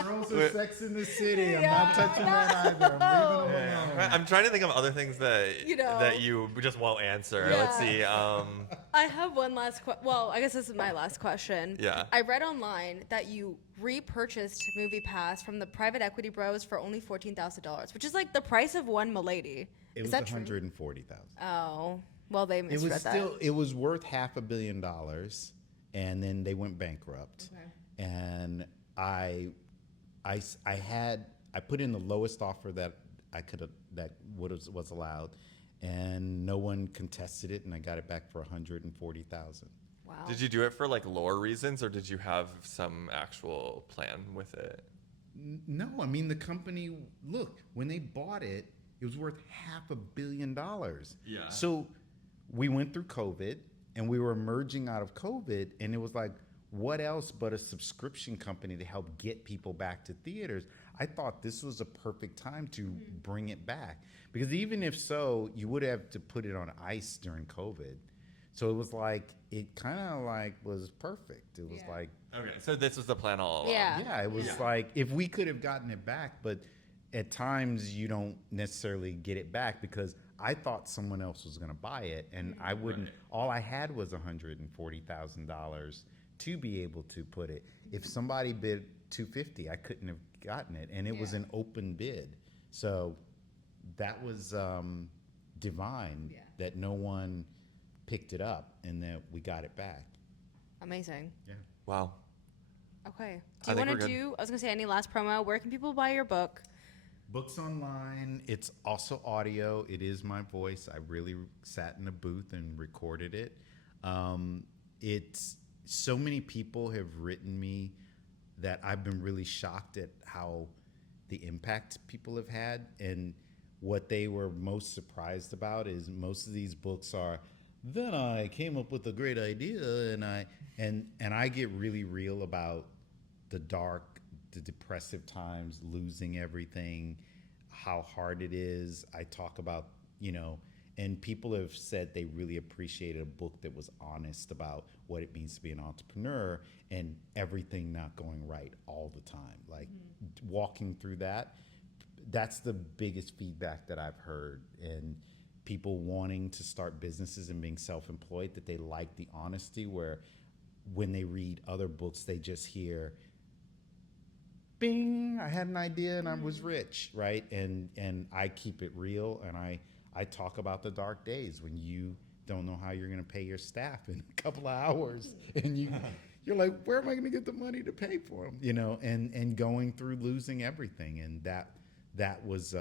Girls are Sex in the City. I'm not touching that either. I'm leaving it alone. I'm trying to think of other things that that you just won't answer. Yeah. Let's see. I have one last well, I guess this is my last question. Yeah. I read online that you repurchased MoviePass from the private equity bros for only $14,000, which is like the price of one Milady. It is was that true? $140,000. Oh, well, they It was misread that. it was worth $500 million, and then they went bankrupt. Okay. And I put in the lowest offer that was allowed, and no one contested it, and I got it back for $140,000. Wow. Did you do it for like lore reasons, or did you have some actual plan with it? No, I mean the company. Look, when they bought it, it was worth $500 million. Yeah. So we went through COVID, and we were emerging out of COVID, and it was like, what else but a subscription company to help get people back to theaters? I thought this was a perfect time to bring it back, because even if so, you would have to put it on ice during COVID. So it was like, it kind of like was perfect. It was Yeah. like, Okay, so this was the plan all along. Yeah. yeah, it was like, if we could have gotten it back, but at times you don't necessarily get it back, because I thought someone else was going to buy it, and I wouldn't. Right. All I had was $140,000 to be able to put it. If somebody bid $250, I couldn't have gotten it, and it was Yeah. an open bid. So that was divine, Yeah. that no one picked it up and that we got it back. Amazing. Yeah. Wow. Okay. I Do you think want we're to good. do, I was going to say, any last promo? Where can people buy your book? Books online. It's also audio. It is my voice. I really sat in a booth and recorded it. It's so many people have written me that I've been really shocked at how the impact people have had, and what they were most surprised about is most of these books are, then I came up with a great idea, and I get really real about the dark, the depressive times, losing everything, how hard it is. I talk about, and people have said they really appreciated a book that was honest about what it means to be an entrepreneur and everything not going right all the time. Like walking through that's the biggest feedback that I've heard. And people wanting to start businesses and being self-employed, that they like the honesty, where when they read other books, they just hear, bing, I had an idea and I was rich, right? And I keep it real, and I talk about the dark days when you don't know how you're going to pay your staff in a couple of hours, and you're like, where am I going to get the money to pay for them? And going through losing everything, and that was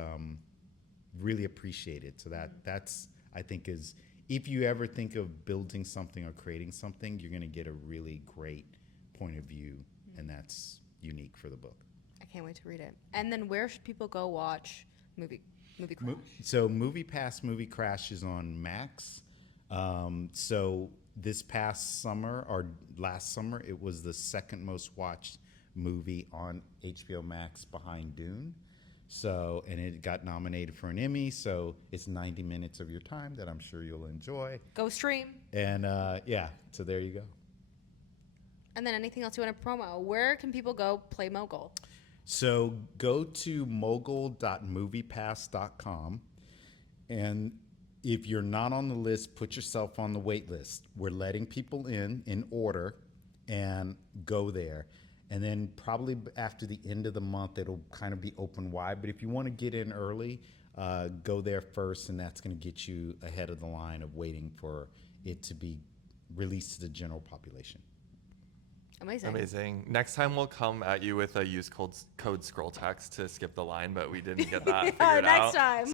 really appreciated. So that's, I think, is, if you ever think of building something or creating something, you're going to get a really great point of view, and that's unique for the book. I can't wait to read it. And then where should people go watch Movie Crash? So MoviePass Movie Crash is on Max. So this past summer, or last summer, it was the second most watched movie on HBO Max behind Dune. So, and it got nominated for an Emmy. So it's 90 minutes of your time that I'm sure you'll enjoy. Go stream. And yeah, so there you go. And then anything else you want to promo? Where can people go play Mogul? So go to mogul.moviepass.com, and if you're not on the list, put yourself on the wait list. We're letting people in order, and go there. And then probably after the end of the month, it'll kind of be open wide. But if you want to get in early, go there first, and that's going to get you ahead of the line of waiting for it to be released to the general population. Amazing. Next time we'll come at you with a use code scroll text to skip the line, but we didn't get that figured out. Next time.